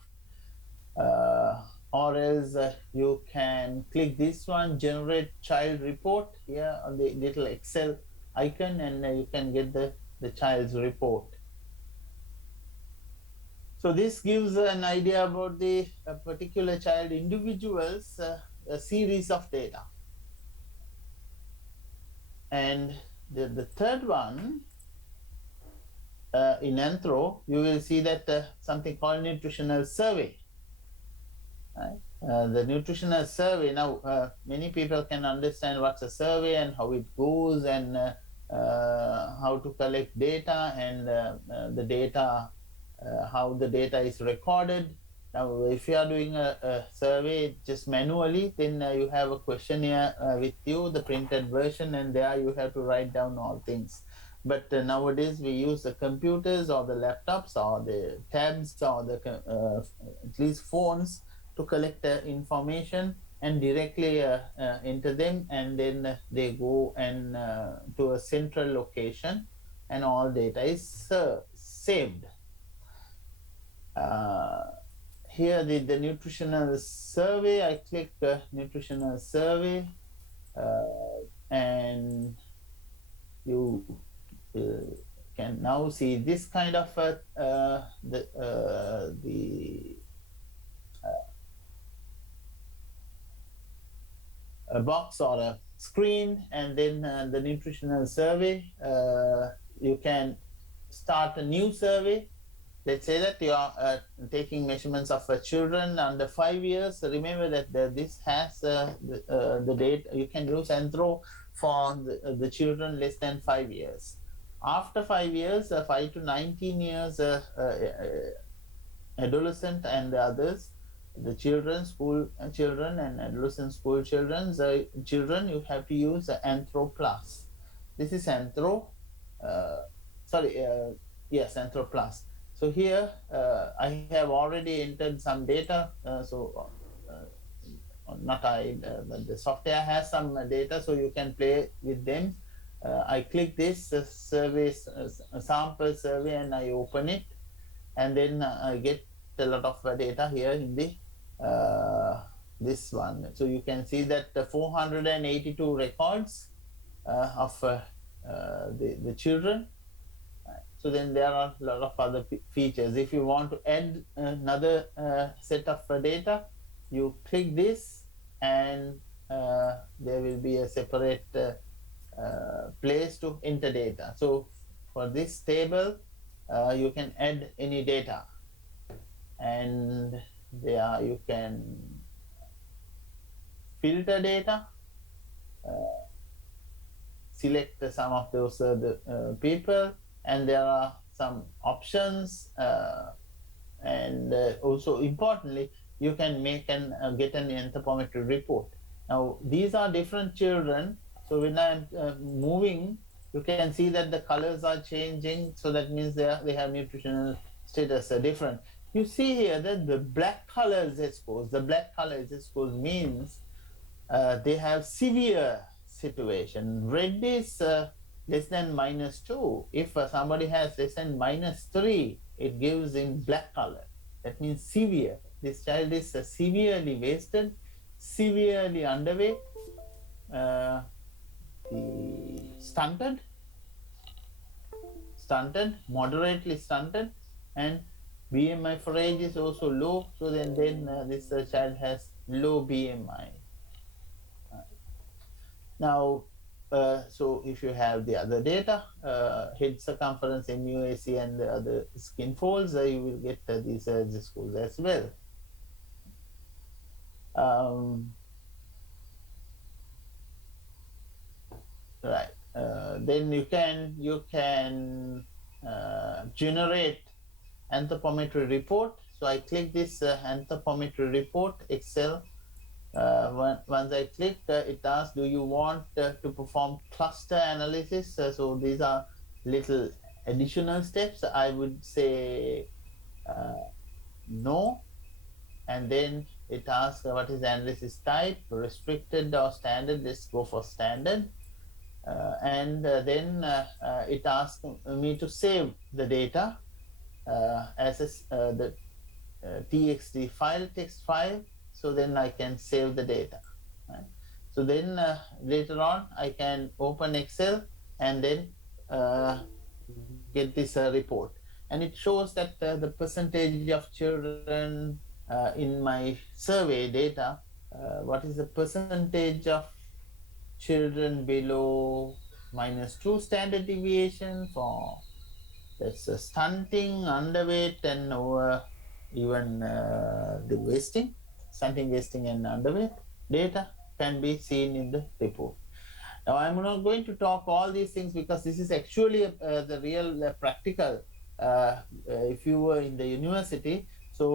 Or else you can click this one, generate child report, here on the little Excel icon, and you can get the child's report. So this gives an idea about the particular child individuals, a series of data. And the third one, in Anthro, you will see that something called nutritional survey. Right? The nutritional survey, now many people can understand what's a survey and how it goes, and how to collect data, and the data, how the data is recorded. Now, if you are doing a survey just manually, then you have a questionnaire with you, the printed version, and there you have to write down all things. But nowadays we use the computers or the laptops or the tabs or the at least phones to collect information and directly enter them, and then they go and to a central location, and all data is saved. Here the nutritional survey, I click nutritional survey, and you can now see this kind of a box or a screen, and then the nutritional survey. You can start a new survey. Let's say that you are taking measurements of children under 5 years. Remember that this has the date. You can use Anthro for the children less than 5 years. After 5 years, 5 to 19 years, adolescent and the others, the children, school children, and adolescent school children, you have to use Anthro Plus. This is Anthro. Yes, Anthro Plus. So here I have already entered some data. Not I, but the software has some data, so you can play with them. I click this survey, sample survey, and I open it, and then I get a lot of data here in the this one. So you can see that the 482 records of the children. So then there are a lot of other features. If you want to add another set of data, you click this, and there will be a separate place to enter data. So for this table, you can add any data, and there you can filter data, select some of those people, and there are some options, and also importantly, you can make and get an anthropometric report. Now these are different children, so when I'm moving, you can see that the colors are changing, so that means they have nutritional status different. You see here that the black color Z-scores, means they have severe situation. Red is less than -2. If somebody has less than -3, it gives in black color. That means severe. This child is severely wasted, severely underweight, stunted, stunted, moderately stunted, and BMI for age is also low. So then this child has low BMI. Now, so if you have the other data, head circumference, MUAC, and the other skin folds, you will get these scores as well. Right. Then you can generate anthropometry report. So I click this anthropometry report Excel. Once I click, it asks, do you want to perform cluster analysis? So these are little additional steps. I would say no. And then it asks what is analysis type, restricted or standard. Let's go for standard. And then it asks me to save the data as the TXT file, text file. So then I can save the data. Right? So then later on, I can open Excel and then get this report. And it shows that the percentage of children in my survey data, what is the percentage of children below -2 standard deviations, or that's stunting, underweight, and even the wasting, stunting, wasting, and underweight data can be seen in the report. Now, I'm not going to talk all these things because this is actually the real practical. If you were in the university, so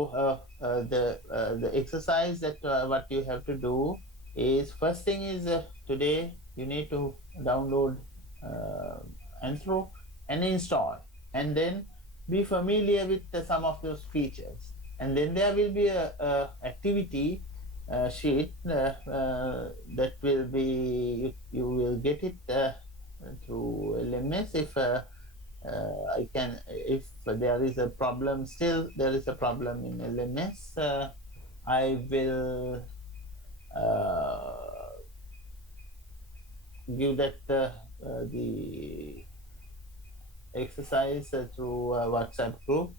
the exercise that what you have to do is, first thing is today you need to download Anthro and install, and then be familiar with some of those features. And then there will be a activity sheet that will be, you will get it through LMS. If I can, if there is a problem, still there is a problem in LMS, I will give that the exercise through a WhatsApp group.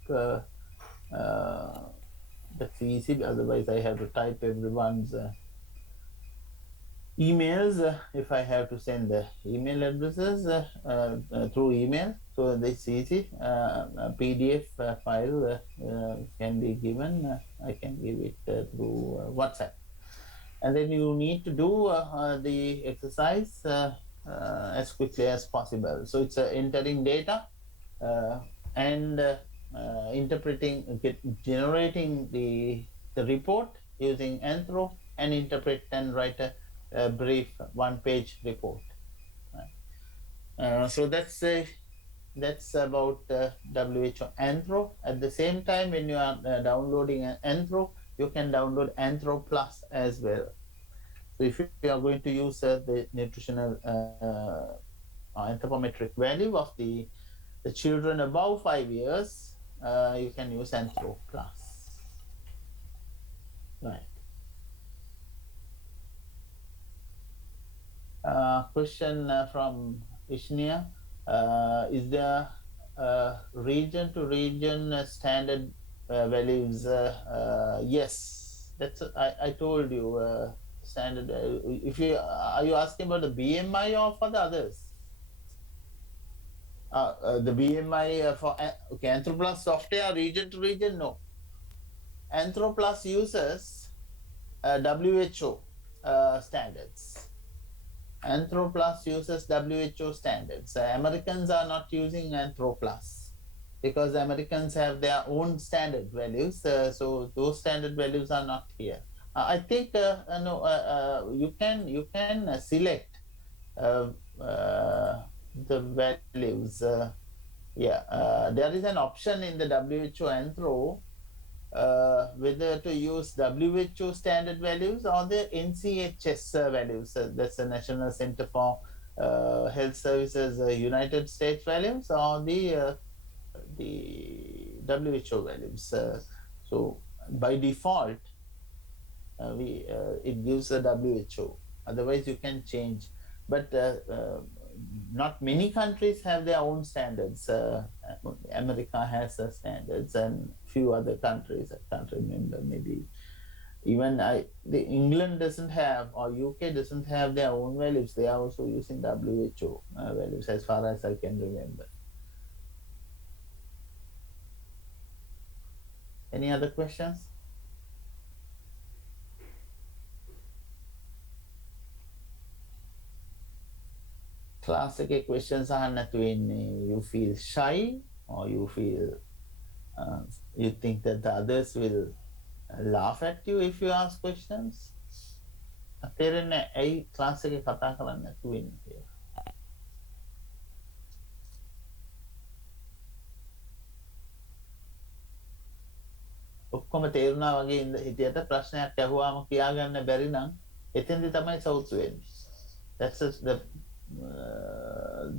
That's easy, otherwise I have to type everyone's emails if I have to send the email addresses through email. So that's easy. A PDF file can be given. I can give it through WhatsApp. And then you need to do the exercise as quickly as possible. So it's entering data and generating the report using Anthro, and interpret and write a brief one-page report. So that's about WHO Anthro. At the same time, when you are downloading Anthro, you can download Anthro Plus as well. So if you are going to use the nutritional anthropometric value of the children above 5 years, you can use Anthro Plus. Right. Question from Ishnia. Is there region to region standard values? Yes, that's I told you standard. If you are you asking about the BMI or for the others? The BMI for okay, Anthroplus software region to region, no. Anthroplus uses WHO standards. Anthroplus uses WHO standards. Americans are not using Anthroplus because Americans have their own standard values. So those standard values are not here. I think you can select the values. There is an option in the WHO Anthro whether to use WHO standard values or the NCHS values. That's the National Center for Health Services United States values, or the WHO values. So by default, it gives the WHO. Otherwise, you can change. But not many countries have their own standards. America has standards, and few other countries, I can't remember, maybe even the England doesn't have, or UK doesn't have their own values. They are also using WHO values, as far as I can remember. Any other questions? Class එකේ questions අහන්න නැතුව ඉන්නේ. You feel shy, or you feel you think that the others will laugh at you if you ask questions? තේරෙන්නේ ඇයි class එකේ කතා කරන්න නැතුව ඉන්නේ කියලා. ඔක්කොම තේරුණා වගේ හිටියට ප්‍රශ්නයක් ඇහුවාම කියාගන්න බැරි නම් එතෙන්දී තමයි සවුත් වෙන්නේ. That's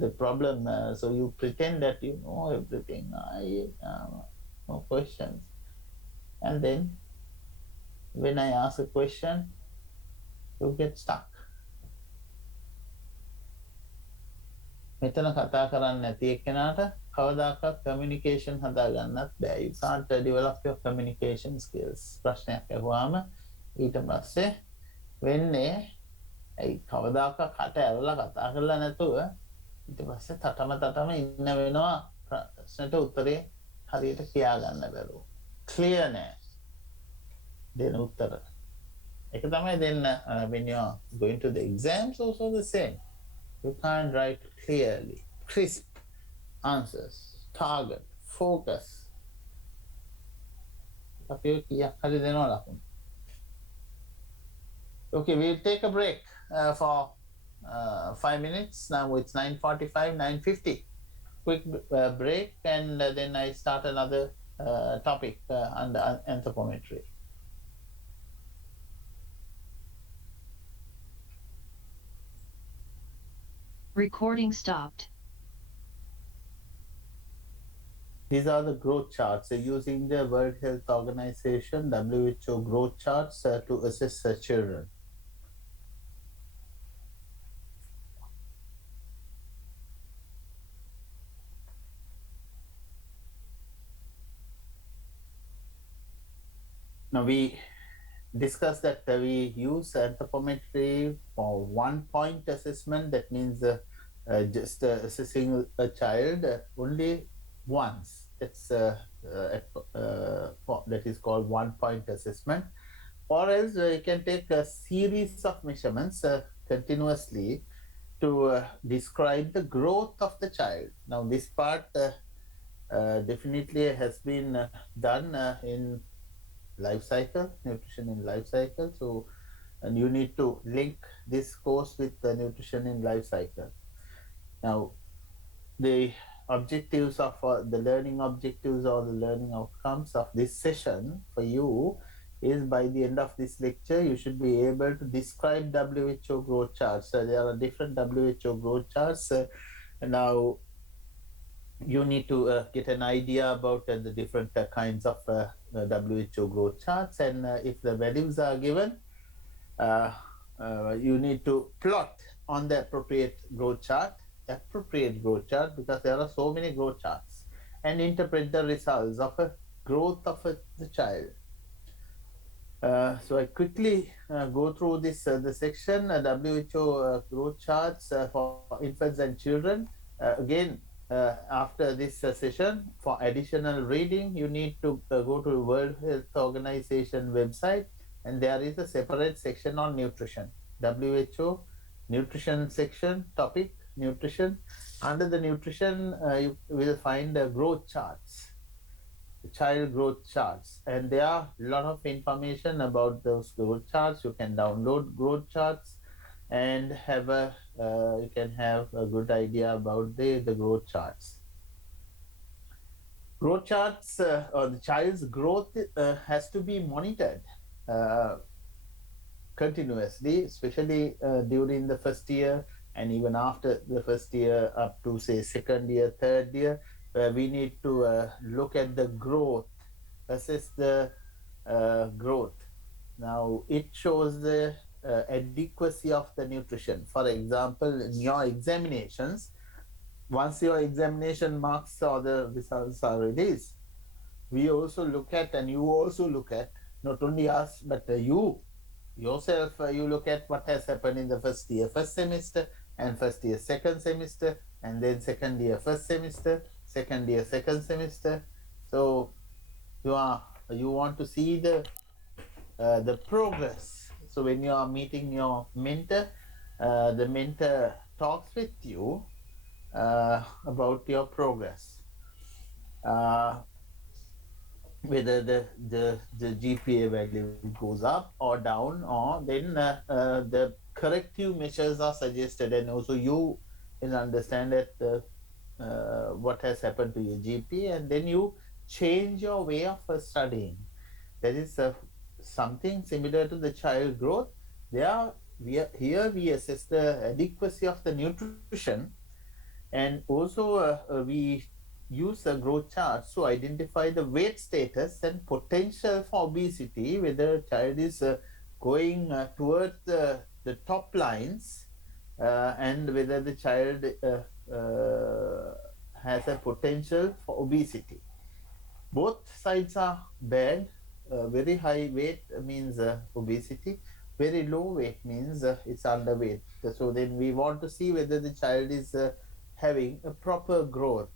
the problem. So you pretend that you know everything. No questions. And then when I ask a question, you get stuck. මෙතන කතා කරන්නේ නැති එක්කෙනාට කවදාකවත් communication හදාගන්නත් බෑ. You can't develop your communication skills. ප්‍රශ්නයක් අහුවාම ඊට පස්සේ වෙන්නේ ඒ කවදාකවත් කට ඇරලා කතා කරලා නැතුව ඊට පස්සේ තටම ඉන්න වෙනවා ප්‍රශ්නට උත්තරේ හරියට කියාගන්න බැරුව. Clear නෑ දෙන උත්තර. ඒක තමයි දෙන්න when you are going to the exams also the same. You can't write clearly, crisp answers, target, focus. Okay, we'll take a break for 5 minutes. Now it's 9:45, 9:50. Quick break, and then I start another topic under anthropometry. Recording stopped. These are the growth charts. Using the World Health Organization, WHO growth charts to assess children. Now we discussed that we use anthropometry for 1-point assessment. That means just assessing a child only once. That's that is called 1-point assessment. Or else you can take a series of measurements continuously to describe the growth of the child. Now this part definitely has been done in life cycle, nutrition in life cycle. So, and you need to link this course with the nutrition in life cycle. Now, the objectives of the learning objectives or the learning outcomes of this session for you is, by the end of this lecture, you should be able to describe WHO growth charts. So there are different WHO growth charts. Now, you need to get an idea about the different kinds of WHO growth charts, and if the values are given, you need to plot on the appropriate growth chart, because there are so many growth charts, and interpret the results of a growth of the child. So I quickly go through this the section WHO growth charts for infants and children. Again, after this session, for additional reading, you need to go to the World Health Organization website, and there is a separate section on nutrition. WHO nutrition section, topic nutrition. Under the nutrition, you will find the growth charts, the child growth charts, and there are a lot of information about those growth charts. You can download growth charts and have you can have a good idea about the growth charts. Growth charts or the child's growth has to be monitored continuously, especially during the first year, and even after the first year up to, say, second year, third year. We need to look at the growth, assess the growth. Now it shows the adequacy of the nutrition. For example, in your examinations, once your examination marks or the results are released, we also look at, and you also look at, not only us, but you yourself, you look at what has happened in the first year, first semester, and first year, second semester, and then second year, first semester, second year, second semester. So you want to see the progress. So when you are meeting your mentor, the mentor talks with you about your progress. Whether the GPA value goes up or down, or then the corrective measures are suggested, and also you will understand that what has happened to your GPA, and then you change your way of studying. That is something similar to the child growth. Here we assess the adequacy of the nutrition, and also we use a growth chart to identify the weight status and potential for obesity, whether a child is going towards the top lines, and whether the child has a potential for obesity. Both sides are bad. Very high weight means obesity. Very low weight means it's underweight. So then we want to see whether the child is having a proper growth.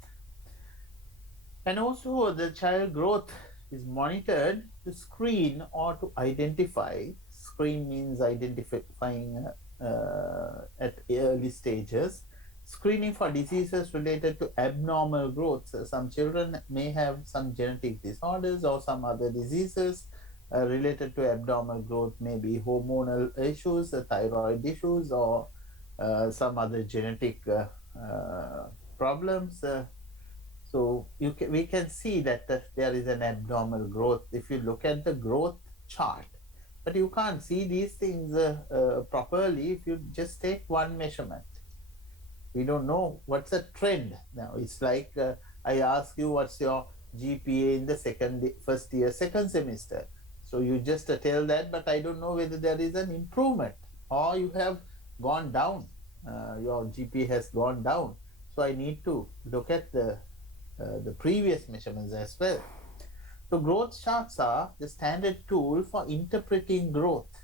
And also the child growth is monitored to screen or to identify. Screen means identifying at early stages. Screening for diseases related to abnormal growth. So some children may have some genetic disorders or some other diseases related to abnormal growth, maybe hormonal issues, thyroid issues, or some other genetic problems. So we can see that there is an abnormal growth if you look at the growth chart. But you can't see these things properly if you just take one measurement. We don't know what's the trend. Now it's like I ask you what's your GPA in the first year, second semester. So you just tell that, but I don't know whether there is an improvement or you have gone down. Your GPA has gone down. So I need to look at the previous measurements as well. So growth charts are the standard tool for interpreting growth.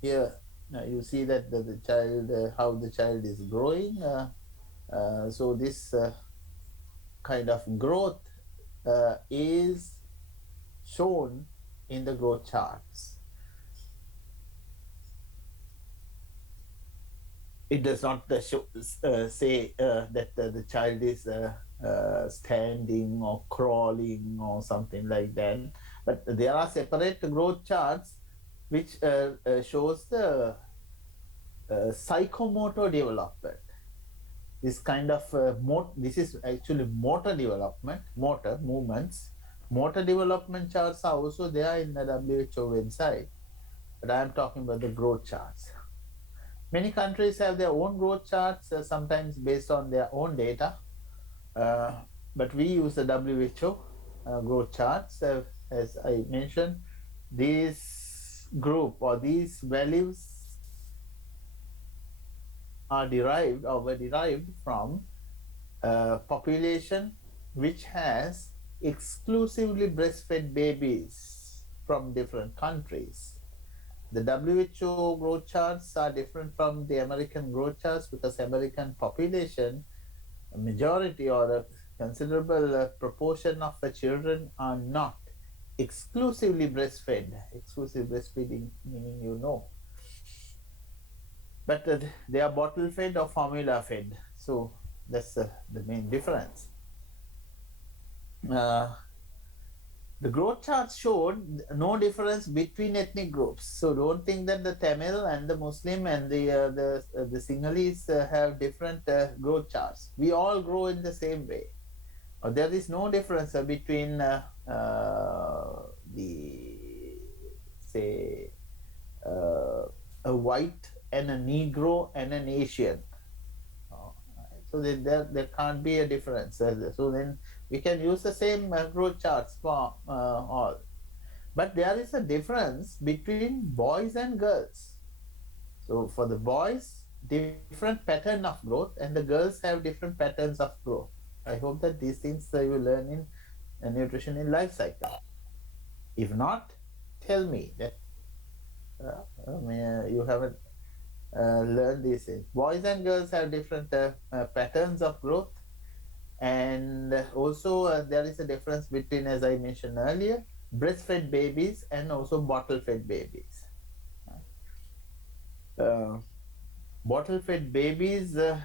Here you see that the child, how the child is growing. So this kind of growth is shown in the growth charts. It does not say that the child is standing or crawling or something like that, but there are separate growth charts which shows the psychomotor development. This kind of this is actually motor development, motor movements. Motor development charts are also there in the WHO website, but I am talking about the growth charts. Many countries have their own growth charts, sometimes based on their own data, but we use the WHO growth charts. As I mentioned, this group or these values are derived or were derived from a population which has exclusively breastfed babies from different countries. The WHO growth charts are different from the American growth charts because American population, a majority or a considerable proportion of the children are not exclusively breastfed. Exclusive breastfeeding meaning you know. But they are bottle fed or formula fed. So that's the main difference. The growth charts showed no difference between ethnic groups. So don't think that the Tamil and the Muslim and the Sinhalese have different growth charts. We all grow in the same way. There is no difference between a white and a Negro and an Asian. So there can't be a difference. So then we can use the same growth charts for all. But there is a difference between boys and girls. So for the boys, different pattern of growth, and the girls have different patterns of growth. I hope that these things you learn in nutrition in life cycle. If not, tell me that you haven't learned these things. Boys and girls have different patterns of growth, and also there is a difference between, as I mentioned earlier, breastfed babies and also bottle-fed babies. Bottle-fed babies and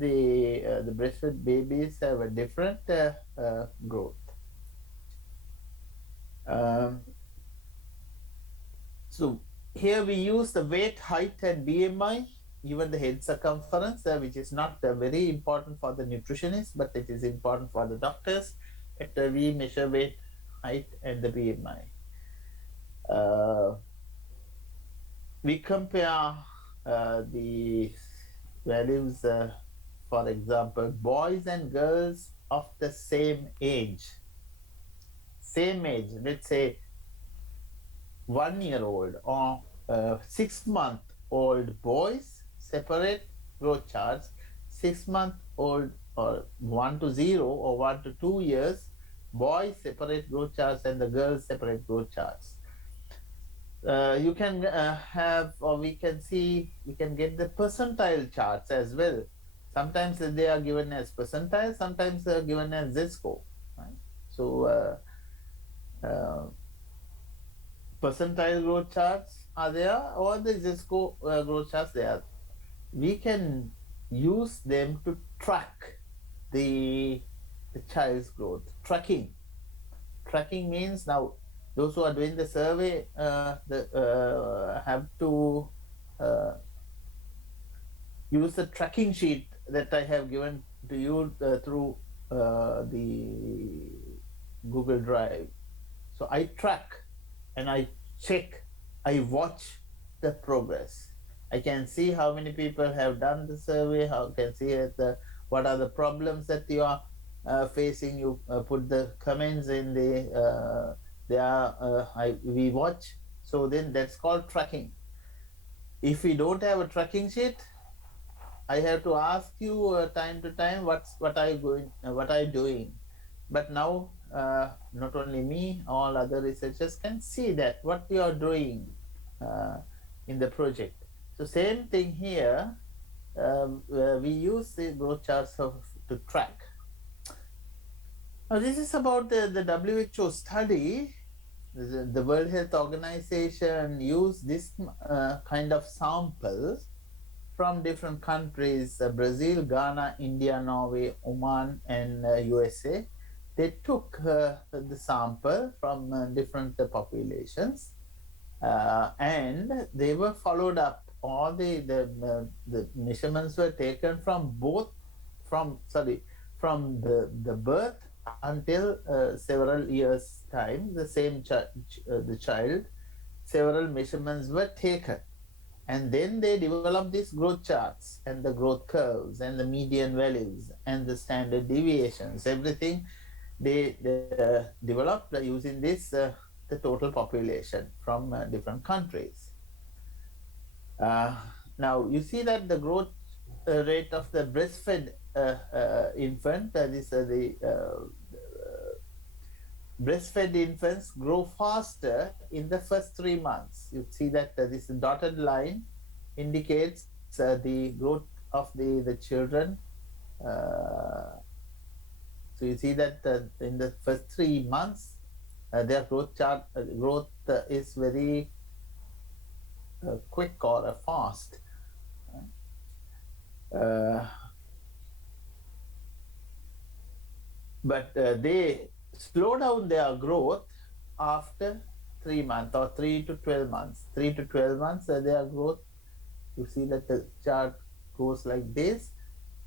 the breastfed babies have a different growth. So here we use the weight, height, and BMI, even the head circumference, which is not very important for the nutritionists, but it is important for the doctors. That we measure weight, height, and the BMI. We compare the values, for example, boys and girls of the same age. Let's say 1-year-old or 6-month-old boys, separate growth charts. 6-month-old or 1 to 0 or 1 to 2 years, boys separate growth charts and the girls separate growth charts. You can have, or we can get the percentile charts as well. Sometimes they are given as percentile, sometimes they are given as Z-score. Right? So percentile growth charts are there, or the Z-score growth charts there. We can use them to track the child's growth. Tracking means, now those who are doing the survey have to use the tracking sheet that I have given to you through the Google Drive. So I track and I check, I watch the progress. I can see how many people have done the survey, can see what are the problems that you are facing. You put the comments in the we watch. So then that's called tracking. If we don't have a tracking sheet, I have to ask you time to time what are you doing. But now not only me, all other researchers can see that what you are doing in the project. So same thing here. We use the growth charts to track. Now this is about the WHO study. The World Health Organization used this kind of samples from different countries: Brazil, Ghana, India, Norway, Oman, and USA. They took the sample from different populations and they were followed up. All the measurements were taken from the birth until several years time. The same the child, several measurements were taken, and then they developed these growth charts and the growth curves and the median values and the standard deviations. Everything they developed using this the total population from different countries. Now you see that the growth rate of the breastfed infant, breastfed infants grow faster in the first 3 months. You see that this dotted line indicates the growth of the children. So you see that in the first 3 months, their growth is very quick or fast. But they slow down their growth after 3 months or 3 to 12 months. 3 to 12 months, their growth, you see that the chart goes like this,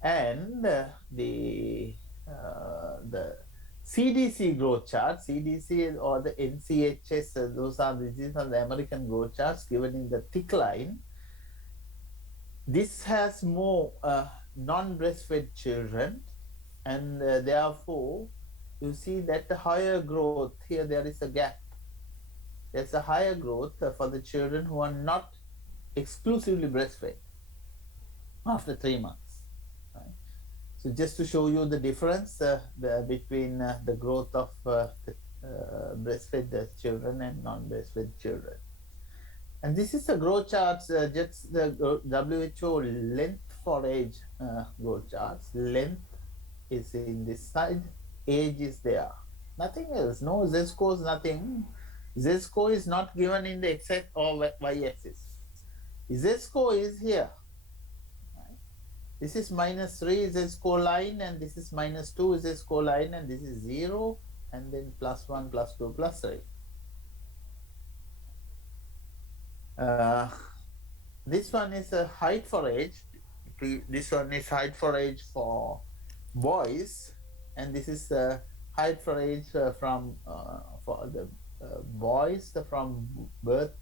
and the CDC growth chart, CDC or the NCHS, these are the American growth charts given in the thick line. This has more non-breastfed children, and therefore you see that the higher growth, here there is a gap. There's a higher growth for the children who are not exclusively breastfed after 3 months. Right? So just to show you the difference between the growth of breastfed children and non-breastfed children. And this is the growth charts, just the WHO length for age growth charts. Length is in this side, age is there. Nothing else, no z-scores, nothing. Z-score is not given in the x or y-axis. Z-score is here. Right? This is -3 z-score line, and this is -2 z-score line, and this is 0, and then +1, +2, +3. This one is a height for age. This one is height for age for boys, and this is height for age from for the boys from birth.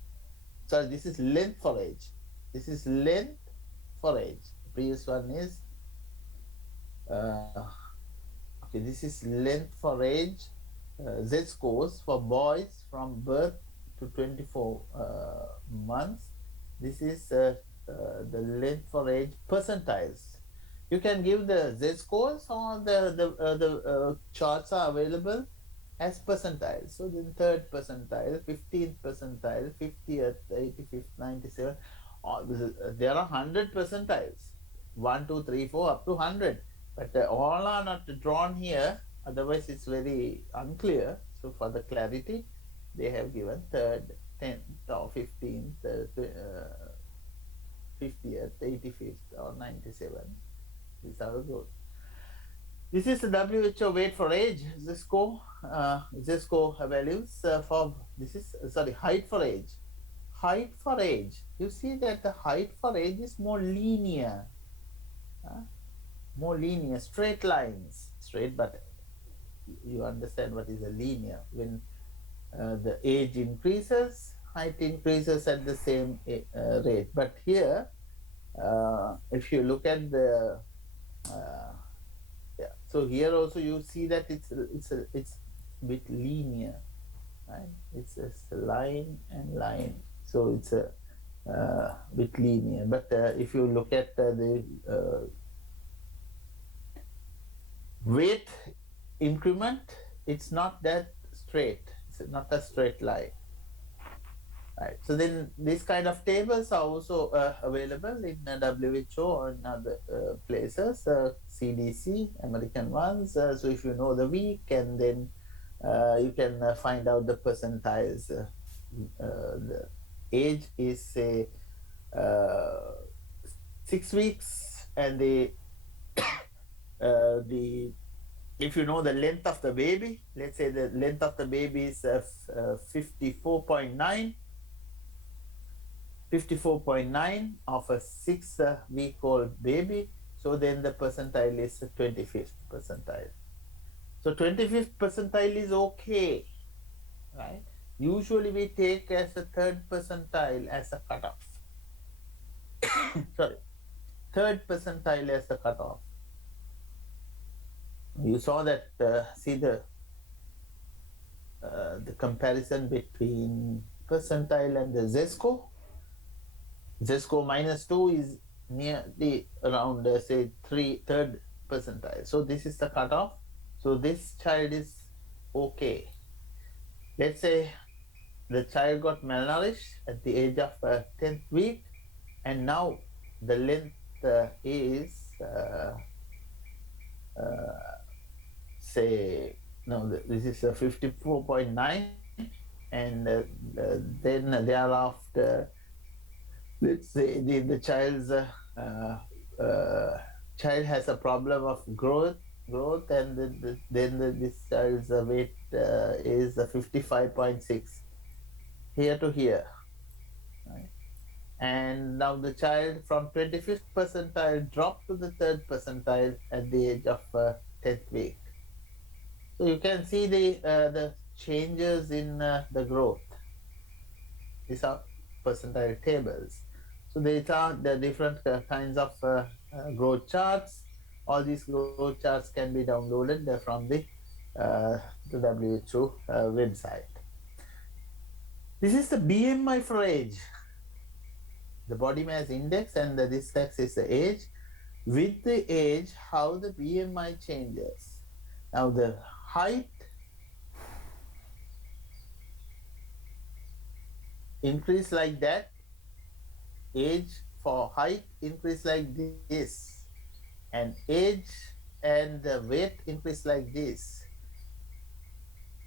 Sorry, this is length for age. This is length for age. The previous one is okay. This is length for age. Z scores for boys from birth to 24 months. This is the length for age percentiles. You can give the Z scores, or the charts are available as percentiles. So then 3rd percentile, 15th percentile, 50th, 85th, 97th. There are 100 percentiles, 1, 2, 3, 4 up to 100, but all are not drawn here. Otherwise, it's very unclear. So for the clarity, they have given 3rd, 10th, or 15th, 50th, 85th, or 97th. These are the growth. This is the WHO weight for age, Z-score values for, this is, sorry, height for age. Height for age, you see that the height for age is more linear, straight lines, straight, but you understand what is a linear. When the age increases, height increases at the same rate. But here, if you look at the yeah, so here also you see that it's a bit linear, right? It's a line and line, so it's a bit linear. But if you look at the weight increment, it's not that straight. It's not a straight line. Right. So then these kind of tables are also available in WHO or in other places, CDC, American ones. So if you know the week, and then you can find out the percentiles. The age is say 6 weeks, and the if you know the length of the baby, let's say the length of the baby is 54.9. 54.9 of a 6-week-old baby. So then the percentile is 25th percentile. So 25th percentile is okay, right? Usually we take as a 3rd percentile as a cutoff. Sorry, 3rd percentile as a cutoff. You saw that, see the comparison between percentile and the Z-score. Z-score -2 is nearly around, say, 3rd percentile. So this is the cutoff. So this child is okay. Let's say the child got malnourished at the age of 10th week, and now the length is say, no, this is 54.9, and then thereafter, let's say the child's child has a problem of growth, and then this child's weight is 55.6 here to here, right? And now the child from 25th percentile dropped to the 3rd percentile at the age of 10th week. So you can see the changes in the growth. These are percentile tables. So these are the different kinds of growth charts. All these growth charts can be downloaded from the the WHO website. This is the BMI for age, the body mass index, and this axis is the age. With the age, how the BMI changes. Now the height increase like that, age for height increase like this, and age and the weight increase like this.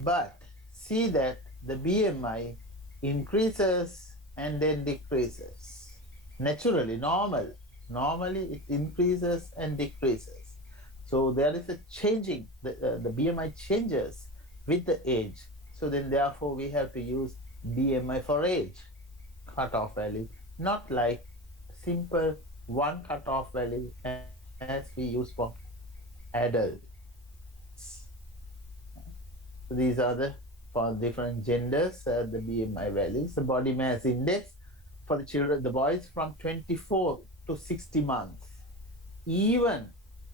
But see that the BMI increases and then decreases. Naturally, normally it increases and decreases. So there is a changing, the BMI changes with the age. So then therefore we have to use BMI for age cutoff value, not like simple one cutoff value as we use for adults. So these are the for different genders, the BMI values, the body mass index for the children, the boys from 24 to 60 months. Even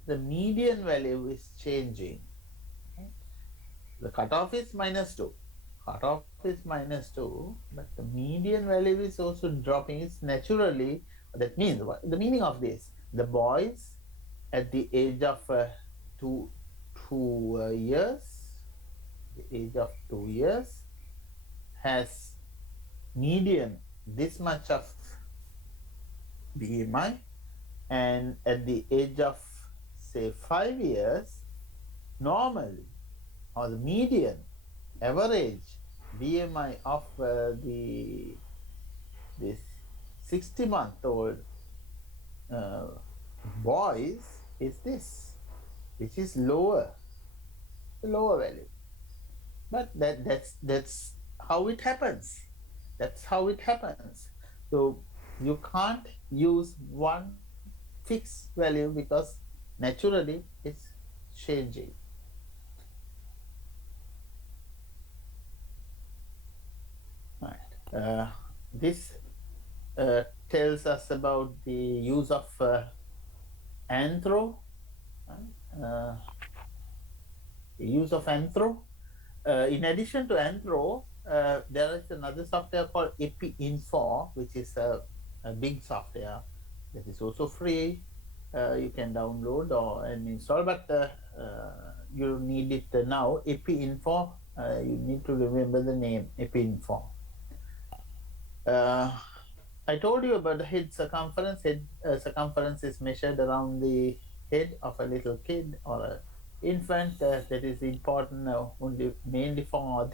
the median value is changing. The cutoff is -2. Cutoff is -2, but the median value is also dropping. It's naturally, that means, the meaning of this, the boys at the age of 2 years, the age of 2 years has median this much of BMI, and at the age of say 5 years, normally, or the median average BMI of this 60-month-old boys is this, which is lower, the lower value. But that's how it happens. That's how it happens. So you can't use one fixed value because naturally it's changing. Right. This tells us about the use of Anthro. Use of Anthro. In addition to Anthro, there is another software called EpiInfo, which is a big software that is also free. You can download and install, but you need it now. EpiInfo, you need to remember the name, EpiInfo. I told you about the head circumference. Head circumference is measured around the head of a little kid or an infant. That is important mainly for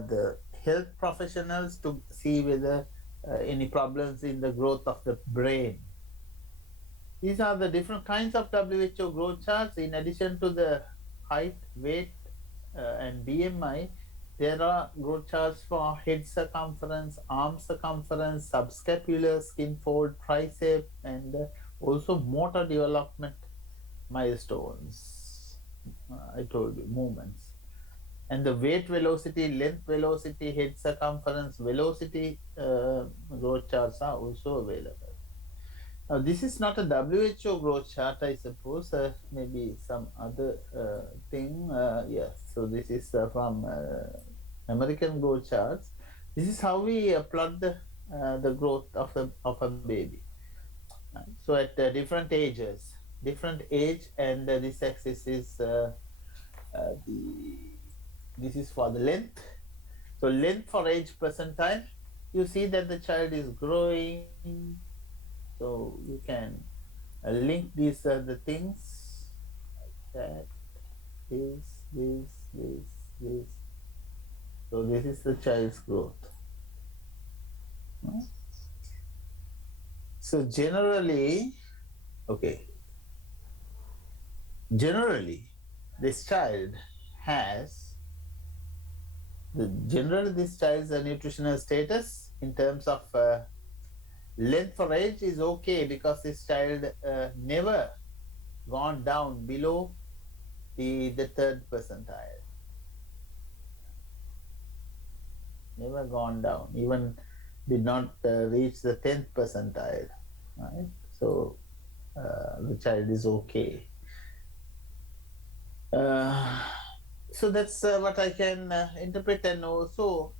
the health professionals to see whether any problems in the growth of the brain. These are the different kinds of WHO growth charts. In addition to the height, weight, and BMI, there are growth charts for head circumference, arm circumference, subscapular, skin fold, tricep, and also motor development milestones. I told you, movements. And the weight velocity, length velocity, head circumference, velocity growth charts are also available. Now, this is not a WHO growth chart, I suppose. Maybe some other thing. Yes, so this is from American growth charts. This is how we plot the growth of a baby. So at different ages, different age, and this axis is this is for the length. So length for age percentile. You see that the child is growing. So you can link these the things like that. This. So this is the child's growth. So generally, this child has this child's nutritional status in terms of length for age is okay because this child never gone down below the third percentile. Never gone down, even did not reach the 10th percentile, right? So the child is okay. So that's what I can interpret, and also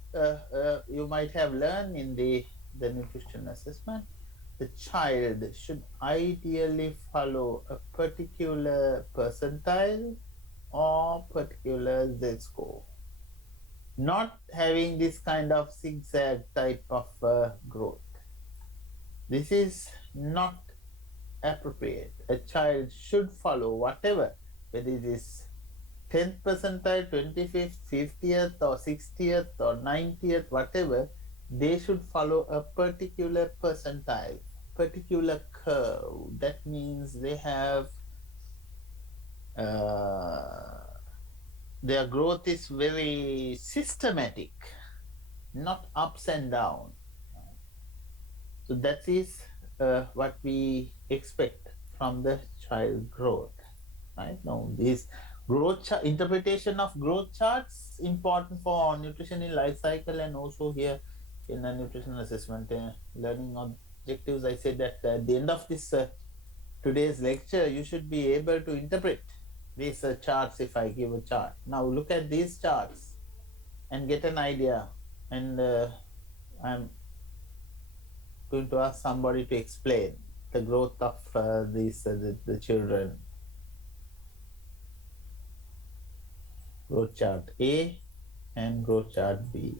you might have learned in the nutrition assessment. The child should ideally follow a particular percentile or particular Z score, not having this kind of zigzag type of growth. This is not appropriate. A child should follow whatever, whether it is 10th percentile, 25th, 50th, or 60th, or 90th, whatever, they should follow a particular percentile, particular curve. That means they have their growth is very systematic, not ups and down. So that is what we expect from the child growth. Right now, this interpretation of growth charts important for nutrition in life cycle, and also here in a nutrition assessment learning objectives. I said that at the end of this today's lecture, you should be able to interpret these charts. If I give a chart, now look at these charts and get an idea, and I'm going to ask somebody to explain the growth of these the children. Growth chart A and growth chart B.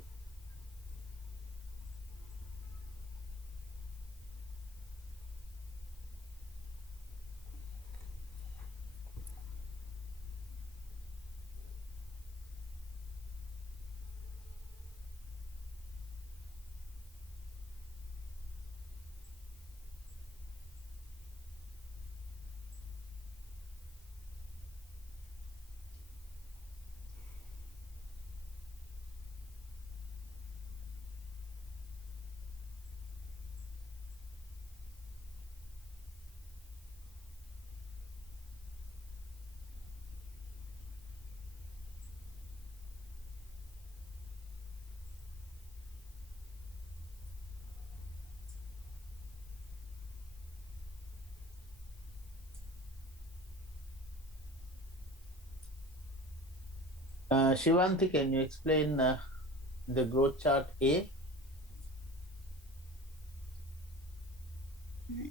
Shivanti, can you explain the growth chart A?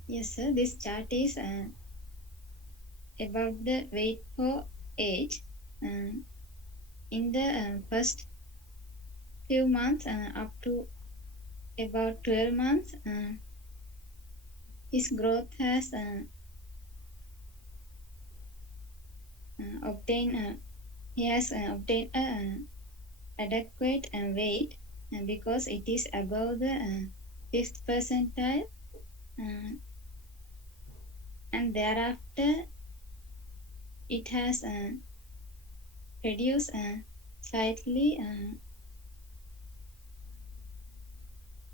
Yes, sir. This chart is about the weight for age. In the first few months, up to about 12 months, his growth has obtained. He has obtained adequate weight because it is above the 5th percentile, and thereafter it has reduced slightly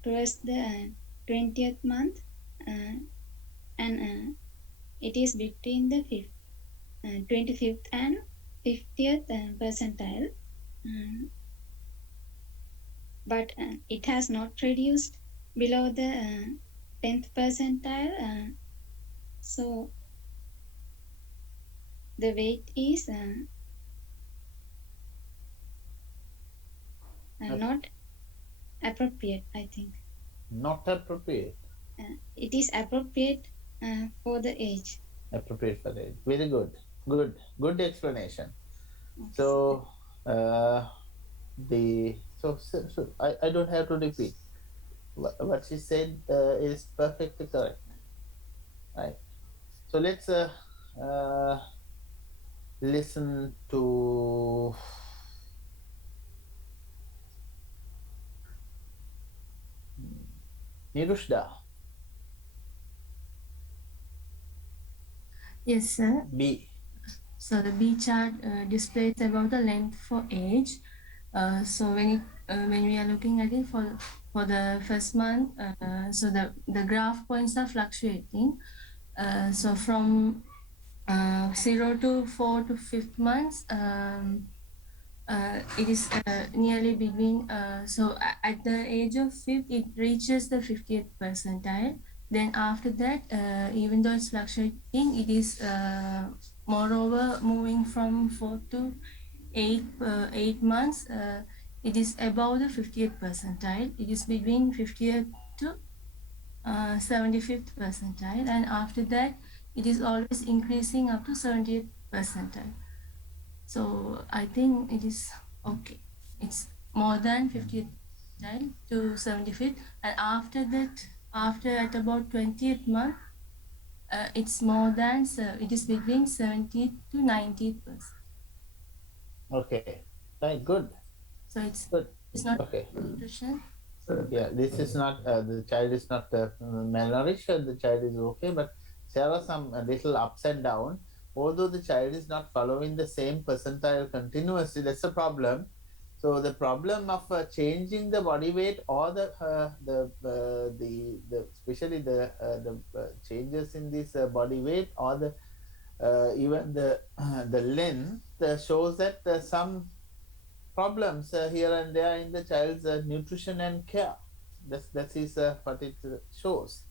towards the 20th month, and it is between the 25th and 50th percentile, but it has not reduced below the 10th percentile, so the weight is not appropriate, I think. Not appropriate. It is appropriate for the age. Appropriate for the age. Very good. Good explanation. So so I don't have to repeat. What she said is perfectly correct. Right. So let's listen to Nirushda. Yes, sir. B. So the B chart displays about the length for age. So when we are looking at it for the first month, so the graph points are fluctuating. So from 0 to 4 to 5th months, it is nearly between. So at the age of 5th, it reaches the 50th percentile. Then after that, even though it's fluctuating, it is moreover moving from 4 to 8 months. It is above the 50th percentile. It is between 50th to 75th percentile, and after that, it is always increasing up to 70th percentile. So I think it is okay. It's more than 50th percentile to 75th, and after that, after at about 20th month, it's more than, it is between 70th to 90th percent. Okay, right, good. So it's Good. not Okay. nutrition. Yeah, this is not, the child is not malnourished, the child is okay, but there are some little ups and downs. Although the child is not following the same percentile continuously, that's a problem. So the problem of changing the body weight or the especially the changes in this body weight or the even the length shows that some problems here and there in the child's nutrition and care. That is what it shows.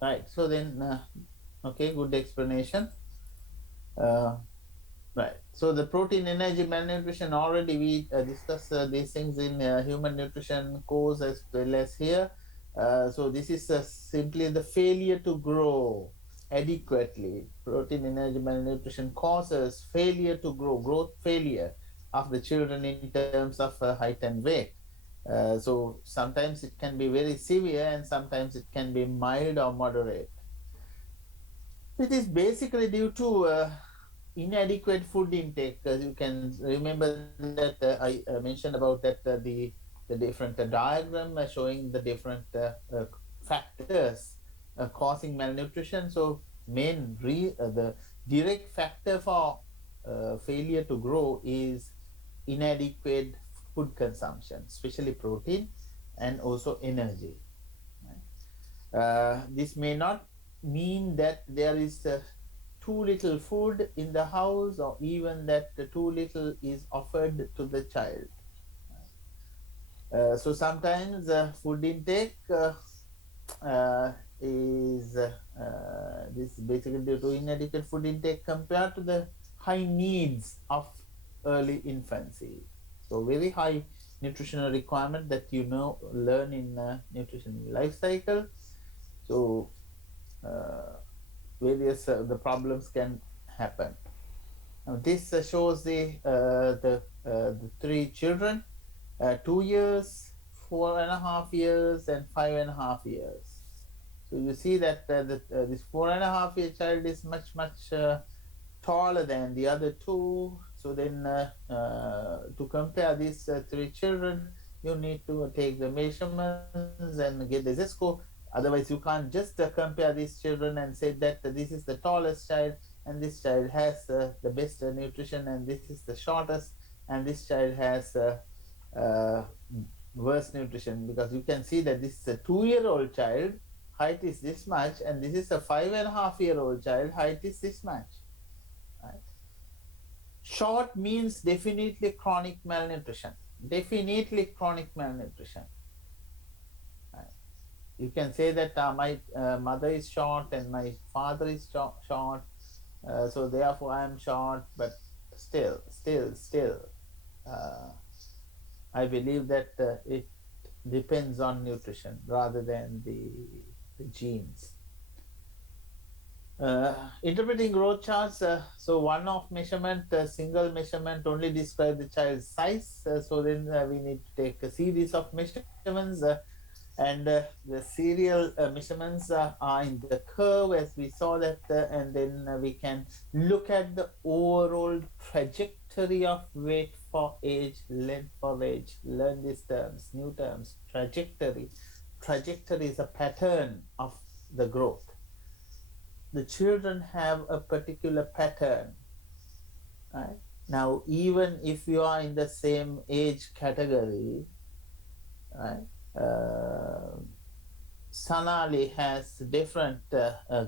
Right. So then, okay, good explanation. Right. So the protein, energy, malnutrition, already we discussed these things in human nutrition course as well as here. So this is simply the failure to grow adequately. Protein, energy, malnutrition causes failure to grow, growth failure of the children in terms of height and weight. So sometimes it can be very severe and sometimes it can be mild or moderate. It is basically due to inadequate food intake. You can remember that I mentioned about that the different diagram showing the different factors causing malnutrition. So the direct factor for failure to grow is inadequate food consumption, especially protein and also energy. This may not mean that there is too little food in the house or even that too little is offered to the child. So sometimes food intake is this basically due to inadequate food intake compared to the high needs of early infancy. So very high nutritional requirement that learn in nutrition life cycle. So various the problems can happen. Now this shows the three children, 2 years, 4.5 years, and 5.5 years. So you see that this 4.5-year child is much taller than the other two. So then to compare these three children, you need to take the measurements and get the Z-score. Otherwise, you can't just compare these children and say that this is the tallest child and this child has the best nutrition and this is the shortest and this child has worse nutrition, because you can see that this is a 2-year-old child, height is this much, and this is a 5.5-year-old child, height is this much. Right? Short means definitely chronic malnutrition. Definitely chronic malnutrition. Right? You can say that my mother is short and my father is short, so therefore I am short, but still, I believe that it depends on nutrition rather than the genes. Interpreting growth charts, so one-off measurement, single measurement only describe the child's size, so then we need to take a series of measurements, and the serial measurements are in the curve as we saw that, and then we can look at the overall trajectory of weight for age, length for age. Learn these terms, new terms. Trajectory is a pattern of the growth. The children have a particular pattern, right? Now, even if you are in the same age category, right? Sanali has different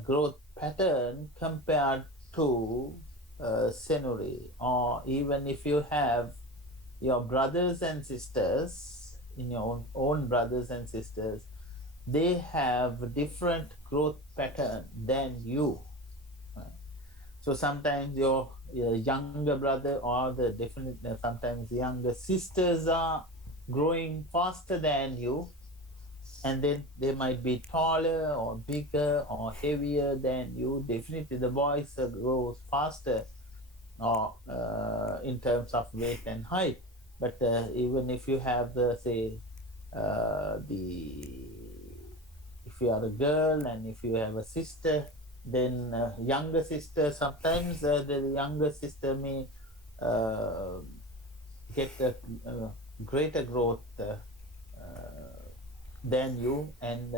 growth pattern compared to Senuri, or even if you have your brothers and sisters, in your own brothers and sisters, they have different growth pattern than you. So sometimes your younger brother or the definite sometimes younger sisters are growing faster than you, and then they might be taller or bigger or heavier than you. Definitely the boys grow faster or in terms of weight and height. But even if you have the say the if you are a girl and if you have a sister, then younger sister, sometimes the younger sister may uh, get a greater growth than you and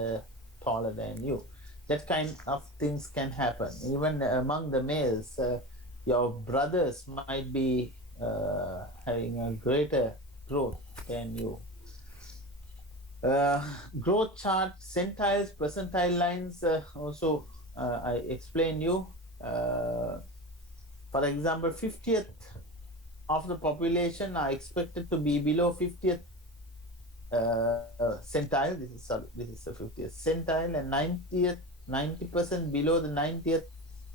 taller than you. That kind of things can happen. Even among the males, your brothers might be having a greater growth than you. Uh, Growth chart, centiles, percentile lines, also I explain you. For example, 50th of the population are expected to be below 50th centile. This is the 50th centile, and 90% below the 90th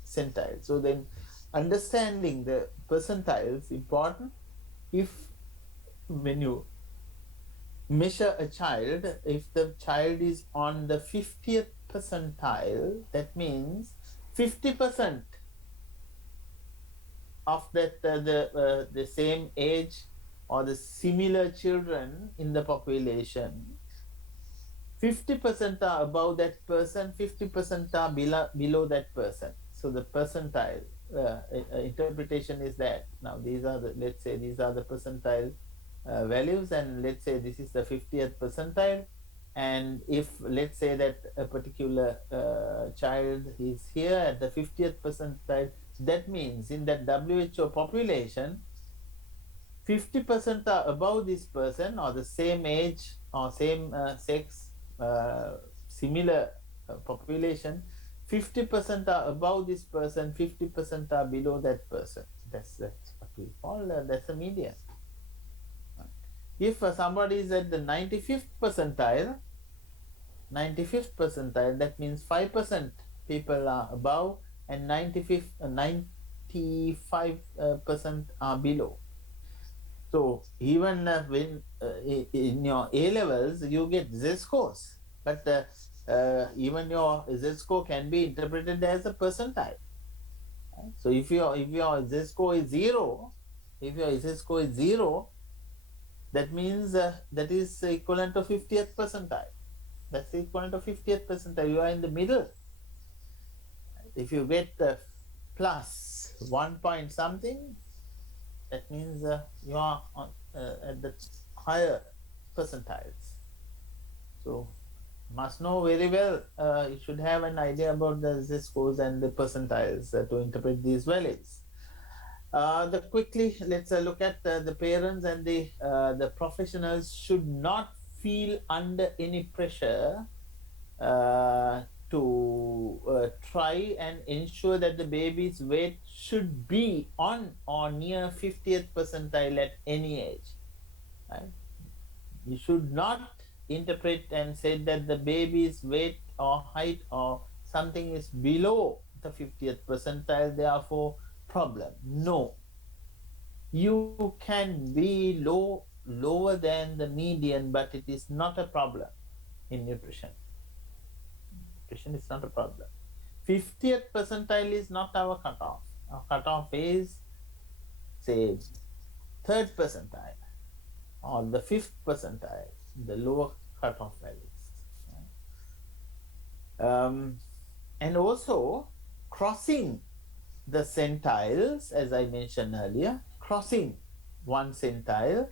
centile. So then understanding the percentiles important. If when you measure a child, if the child is on the 50th percentile, that means 50% of that the same age or the similar children in the population, 50% are above that person, 50% are below that person. So the percentile interpretation is that. Now these are the, let's say these are the percentile values, and let's say this is the 50th percentile, and if let's say that a particular child is here at the 50th percentile, that means in that WHO population 50% are above this person or the same age or same sex, similar population. 50% are above this person, 50% are below that person. That's what we call that's a median. If somebody is at the 95th percentile, that means 5% people are above and 95% are below. So even when in your A levels you get Z scores, but even your Z score can be interpreted as a percentile. So if your Z score is 0, that means that is equivalent to 50th percentile. That's equivalent to 50th percentile. You are in the middle. If you get plus 1 point something, that means you are on, at the higher percentiles. So must know very well, you should have an idea about the Z scores and the percentiles to interpret these values. Quickly, let's look at the parents and the professionals should not feel under any pressure to try and ensure that the baby's weight should be on or near 50th percentile at any age. Right? You should not interpret and say that the baby's weight or height or something is below the 50th percentile, therefore problem. No. You can be lower than the median, but it is not a problem in nutrition. Nutrition is not a problem. 50th percentile is not our cutoff. Our cutoff is, say, 3rd percentile or the 5th percentile, the lower cutoff values. And also crossing the centiles, as I mentioned earlier, crossing one centile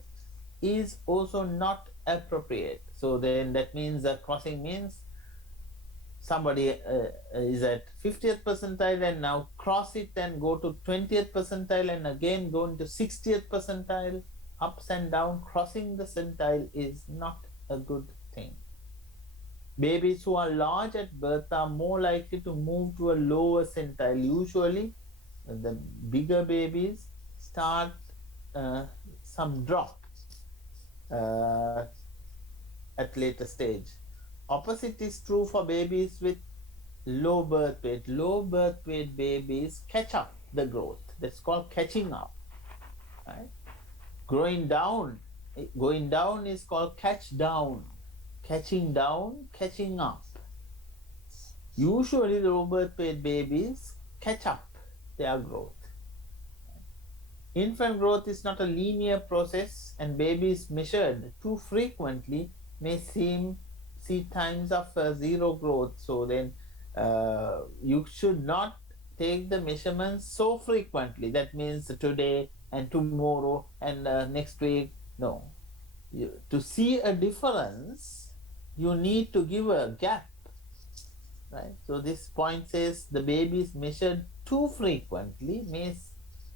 is also not appropriate. So then that means that crossing means somebody is at 50th percentile and now cross it and go to 20th percentile and again go into 60th percentile. Ups and down, crossing the centile is not a good thing. Babies who are large at birth are more likely to move to a lower centile. Usually the bigger babies start some drop at later stage. Opposite is true for babies with low birth weight. Low birth weight babies catch up the growth. That's called catching up. Right? Going down is called catch down. Catching down, catching up. Usually low birth weight babies catch up their growth. Infant growth is not a linear process, and babies measured too frequently may see times of zero growth. So then you should not take the measurements so frequently. That means today and tomorrow and next week. No. To see a difference, you need to give a gap. Right? So this point says the babies measured too frequently may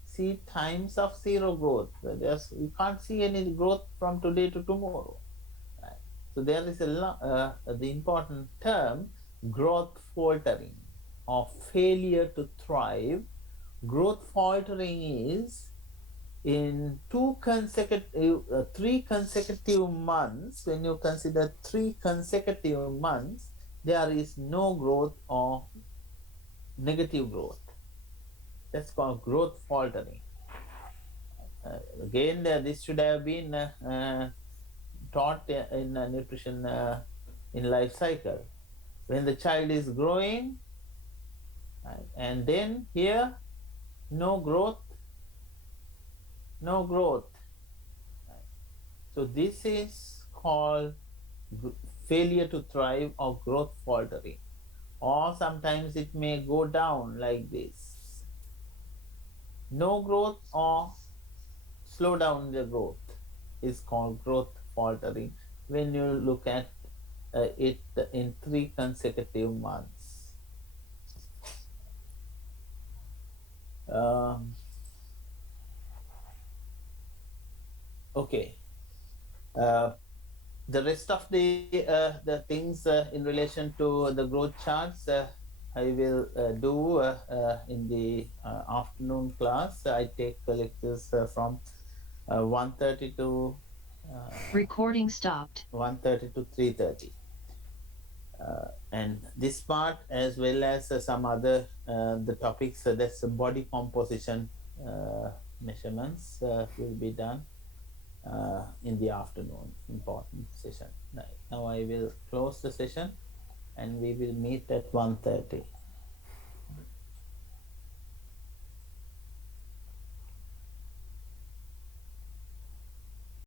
see times of zero growth. You can't see any growth from today to tomorrow. Right? So there is the important term growth faltering or failure to thrive. Growth faltering is in 3 consecutive months. When you consider 3 consecutive months, there is no growth or negative growth. That's called growth faltering. Again, this should have been taught in nutrition in life cycle. When the child is growing, right, and then here, no growth. Right. So this is called failure to thrive or growth faltering. Or sometimes it may go down like this. No growth or slow down the growth is called growth faltering when you look at it in 3 consecutive months. Okay. The rest of the things in relation to the growth charts I will do in the afternoon class. I take lectures from 1:30 to Recording stopped. 1:30 to 3:30. And this part, as well as some other the topics, that's body composition measurements will be done in the afternoon. Important session. Now I will close the session and we will meet at 1:30.